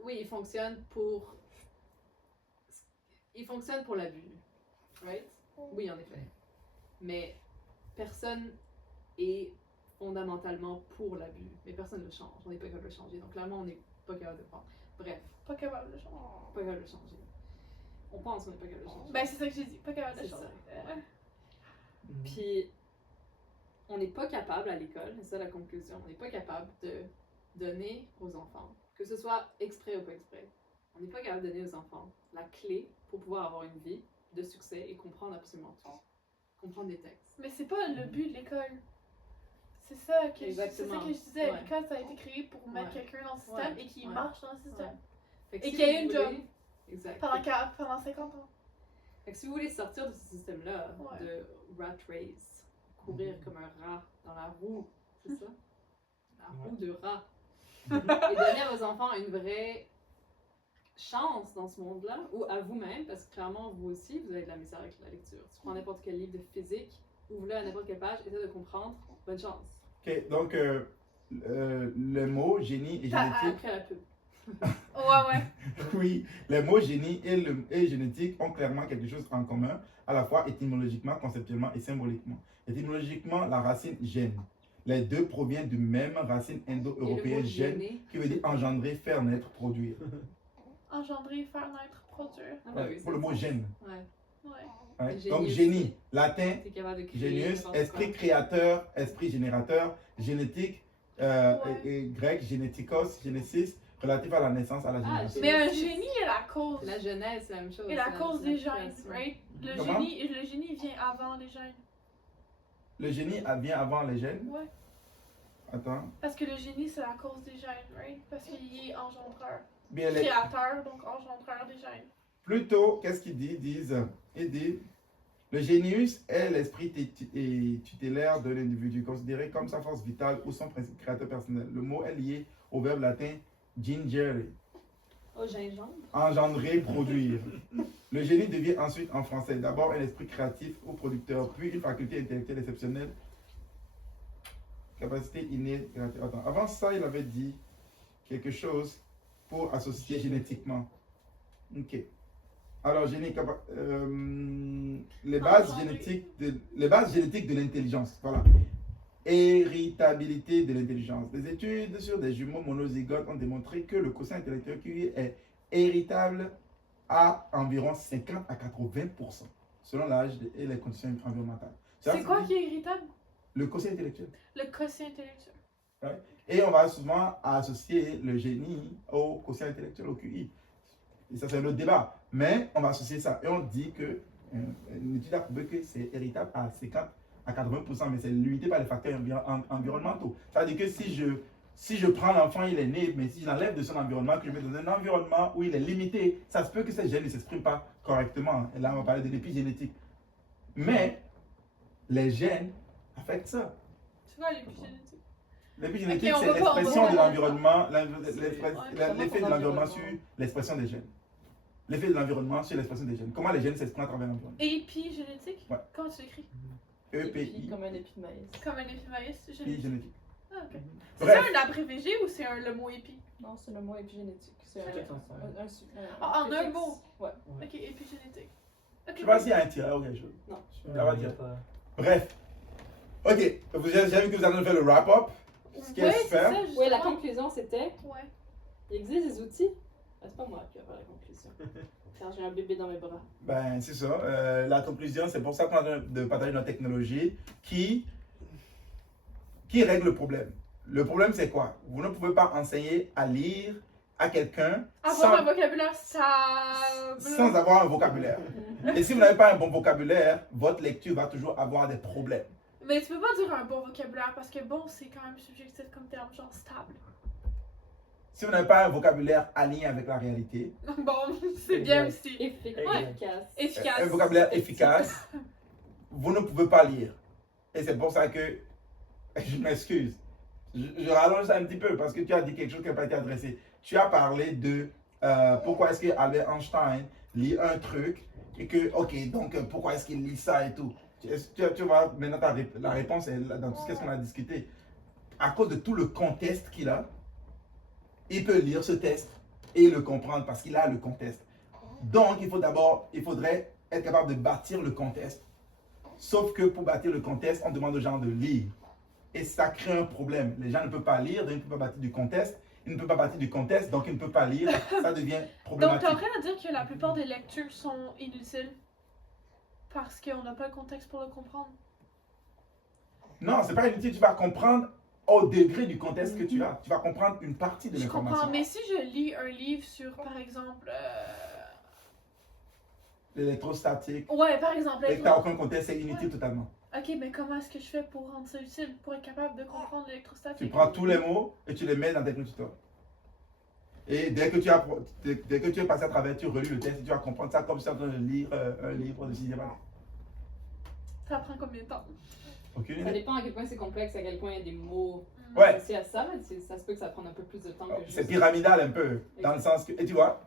oui, il fonctionne pour. Il fonctionne pour l'abus. Right? Oui, en effet. Mais personne est fondamentalement pour l'abus. Mais personne ne le change. On n'est pas capable de le changer. Donc clairement, on n'est pas capable de le prendre. Bref, Pas capable de changer. pas capable de le changer. On pense qu'on n'est pas capable de le changer. Ben, c'est ça que j'ai dit. Pas capable de C'est changer. ça. Puis, on n'est pas capable à l'école, c'est ça la conclusion, on n'est pas capable de donner aux enfants, que ce soit exprès ou pas exprès, on n'est pas capable de donner aux enfants la clé pour pouvoir avoir une vie de succès et comprendre absolument tout. Comprendre des textes. Mais c'est pas le but de l'école. C'est ça que Exactement. je disais. Ouais. L'école, ça a été créé pour mettre Ouais. quelqu'un dans le système Ouais. et qui Ouais. marche dans le système. Ouais. Fait que Et si qu'il y ait vous une voulez- job. Exact. Pendant 50 ans. Fait que si vous voulez sortir de ce système-là, Ouais. de rat race, courir comme un rat dans la roue, c'est ça? La roue de rat. Et donner à vos enfants une vraie chance dans ce monde-là, ou à vous-même, parce que clairement, vous aussi, vous avez de la misère avec la lecture. Tu prends n'importe quel livre de physique, ouvre-le à n'importe quelle page, essaie de comprendre, bonne chance. Ok, donc le mot génie et T'as- génétique, Après la pub. Ouais. oui, les mots génie et génétique ont clairement quelque chose en commun, à la fois étymologiquement, conceptuellement et symboliquement. Étymologiquement, la racine gène. Les deux proviennent du même racine Et le indo-européenne mot gène, gêner. qui veut dire engendrer, faire naître, produire. Engendrer, faire naître, produire. Ah bah Ouais, oui, pour le c'est mot ça. gène. Ouais. Ouais. Ouais. Et Donc génie génie, aussi. latin, T'es capable de créer. génius, n'importe esprit quoi. créateur, esprit générateur, génétique, Ouais. et grec, génétikos, génésis, relatif à la naissance, à la génération. Mais un génie est la cause. La jeunesse, c'est la même chose. Et la c'est cause c'est la des gènes, création. right? Comment? Le génie vient avant les gènes. Le génie vient avant les gènes. Ouais. Attends. Parce que le génie, c'est la cause des gènes, right? Parce qu'il est engendreur. Bien, Créateur, donc engendreur des gènes. plutôt, qu'est-ce qu'ils disent? Ils disent, le génius est l'esprit tutélaire de l'individu, considéré comme sa force vitale ou son créateur personnel. Le mot est lié au verbe latin gingere, Au gingembre. engendrer, produire. Le génie devient ensuite en français d'abord un esprit créatif ou producteur, puis une faculté intellectuelle exceptionnelle, capacité innée. Attends, avant ça, il avait dit quelque chose pour associer génétiquement. Ok. Alors, les bases génétiques de l'intelligence. Voilà. Héritabilité de l'intelligence. Des études sur des jumeaux monozygotes ont démontré que le quotient intellectuel QI est héritable à environ 50 à 80%, selon l'âge et les conditions environnementales. C'est quoi qui est irritable? Le quotient intellectuel. Le quotient intellectuel. Et on va souvent associer le génie au quotient intellectuel, au QI. Et ça, c'est un autre débat. Mais on va associer ça. Et on dit que une étude a prouvé que c'est héritable à 50 à 80%, mais c'est limité par les facteurs environnementaux. C'est-à-dire que si je prends l'enfant, il est né, mais si je l'enlève de son environnement, que je mets dans un environnement où il est limité, ça se peut que ces gènes ne s'expriment pas correctement. Et là, on va parler de l'épigénétique. Mais les gènes affectent ça. C'est quoi l'épigénétique? L'épigénétique, Ok, on c'est va pas- l'expression on va de pas- l'environnement, Ouais. l'effet de l'environnement sur l'expression des gènes. L'effet de l'environnement sur l'expression des gènes. Comment les gènes s'expriment à travers l'environnement. Épigénétique? Ouais. Comment tu l'écris? EPI, Comme un épi de maïs. Comme un épimaïs génétique. épigénétique. Ah, ok. C'est Bref. ça un abrévié ou c'est le mot épi? Non, c'est le mot épigénétique. C'est C'est tout ensemble. Ah, en un préfixe. mot. Ouais. Ok, épigénétique. Ok. Je sais pas s'il y a un tiret ou quelque chose. Non. Ça va dire. Bref. Ok, j'ai vu que vous allez faire le wrap-up. Ce qui est Ouais, c'est super. ça, Oui, la justement. conclusion c'était Ouais. il existe des outils. Ah, c'est pas moi qui vais faire la conclusion. Car j'ai un bébé dans mes bras. Ben, c'est ça. La conclusion, c'est pour ça qu'on a de partager notre technologie qui règle le problème. Le problème, c'est quoi? Vous ne pouvez pas enseigner à lire à quelqu'un Avoir un vocabulaire stable. sans avoir un vocabulaire. Et si vous n'avez pas un bon vocabulaire, votre lecture va toujours avoir des problèmes. Mais tu peux pas dire un bon vocabulaire parce que bon, c'est quand même subjectif comme terme, genre stable. Si vous n'avez pas un vocabulaire aligné avec la réalité, Bon, c'est bien Exact. aussi. Efficace. Efficace. un vocabulaire efficace, vous ne pouvez pas lire. Et c'est pour ça que, je m'excuse, je rallonge ça un petit peu parce que tu as dit quelque chose qui n'a pas été adressé. Tu as parlé de pourquoi est-ce que Albert Einstein lit un truc et que, ok, donc pourquoi est-ce qu'il lit ça et tout. Tu vois, maintenant la réponse est dans tout ce qu'on a discuté. À cause de tout le contexte qu'il a, il peut lire ce test et le comprendre parce qu'il a le contexte. Donc, il faudrait être capable de bâtir le contexte. Sauf que pour bâtir le contexte, on demande aux gens de lire. Et ça crée un problème. Les gens ne peuvent pas lire, donc ils ne peuvent pas bâtir du contexte. Ils ne peuvent pas bâtir du contexte, donc ils ne peuvent pas lire. Ça devient Donc, problématique. t'es en train de dire que la plupart des lectures sont inutiles parce qu'on n'a pas le contexte pour le comprendre. Non, c'est pas inutile. Tu vas comprendre au degré du contexte que tu as. Tu vas comprendre une partie de Je comprends, l'information. mais si je lis un livre sur, par exemple... L'électrostatique. Ouais, par exemple... Et que tu n'as aucun contexte, c'est inutile totalement. Ok, mais comment est-ce que je fais pour rendre ça utile, pour être capable de comprendre l'électrostatique? Tu prends tous les mots et tu les mets dans Technotutor. Et dès que tu es passé à travers, tu relis le texte et tu vas comprendre ça comme si tu es en train de lire un livre de 6e année. Ça prend combien de temps? Aucune Ça idée. dépend à quel point c'est complexe, à quel point il y a des mots Ouais. associés à ça, mais ça se peut que ça prenne un peu plus de temps que juste... C'est pyramidal un peu, dans le sens que, et tu vois,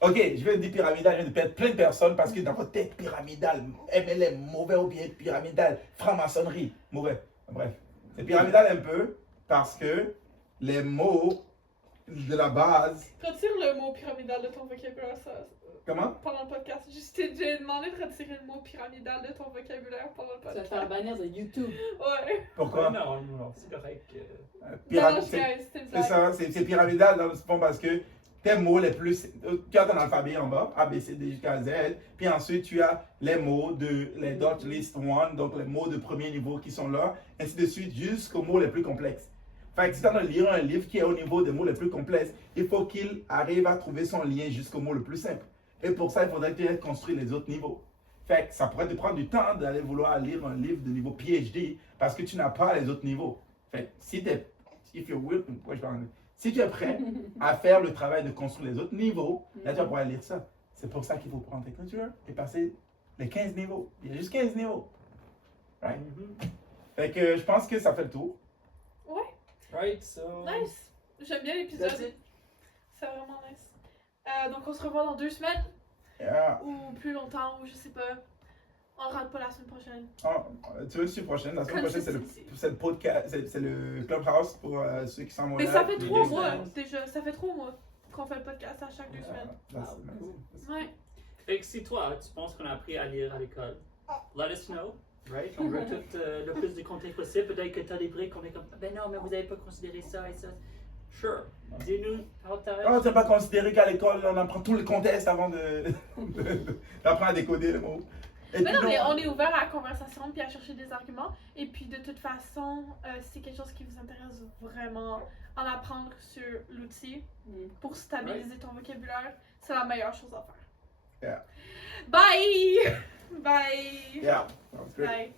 ok, je vais dire pyramidal, je vais perdre plein de personnes parce que dans votre tête, pyramidal, MLM, mauvais ou bien pyramidal, franc-maçonnerie, mauvais. Bref, c'est pyramidal un peu parce que les mots de la base, Retire le mot pyramidal de ton vocabulaire, ça. comment? Pendant le podcast. J'ai demandé de retirer le mot pyramidal de ton vocabulaire pendant le Tu vas podcast. faire bannir de YouTube. Ouais. Pourquoi? Non, c'est correct. Pyramide, Non, c'était une c'est blague. ça, c'est pyramidal dans le fond parce que tes mots les plus. Tu as ton alphabet en bas, A, B, C, D, jusqu'à Z. Puis ensuite, tu as les mots de les dot list 1, donc les mots de premier niveau qui sont là, ainsi de suite, jusqu'aux mots les plus complexes. Fait que si tu es en train de lire un livre qui est au niveau des mots les plus complexes, il faut qu'il arrive à trouver son lien jusqu'au mot le plus simple. Et pour ça, il faudrait que tu aies construit les autres niveaux. Fait que ça pourrait te prendre du temps d'aller vouloir lire un livre de niveau PhD parce que tu n'as pas les autres niveaux. Fait que si tu es, si tu es prêt à faire le travail de construire les autres niveaux, là tu vas pouvoir lire ça. C'est pour ça qu'il faut prendre Technotutor et passer les 15 niveaux. Il y a juste 15 niveaux. Right? Fait que je pense que ça fait le tour. Right, so. Nice. J'aime bien l'épisode. That's it. C'est vraiment nice. Donc on se revoit dans 2 semaines Yeah. ou plus longtemps ou je sais pas. On rentre pas la semaine prochaine. Ah, tu veux, la semaine prochaine, Consistency. c'est le podcast, c'est le Clubhouse pour ceux qui sont Mais là. ça fait les 3 deux mois semaines. déjà. Ça fait 3 mois qu'on fait le podcast à chaque 2 semaines. Ouais. Fait que si toi, tu penses qu'on a appris à lire à l'école, let us know, right? On veut tout le plus de contenu possible. Peut-être que tu as des briques, on est comme, ben non, mais vous n'avez pas considéré ça et ça. Sure. Dis-nous, how t'arrêtes. On ne pas considéré qu'à l'école, on apprend tout le contexte avant d'apprendre à décoder le mot. Et Mais puis non, mais non, on est ouvert à la conversation puis à chercher des arguments. Et puis de toute façon, si c'est quelque chose qui vous intéresse vraiment, en apprendre sur l'outil pour stabiliser ton vocabulaire, c'est la meilleure chose à faire. Yeah. Bye! Bye! Yeah, that was great. Bye.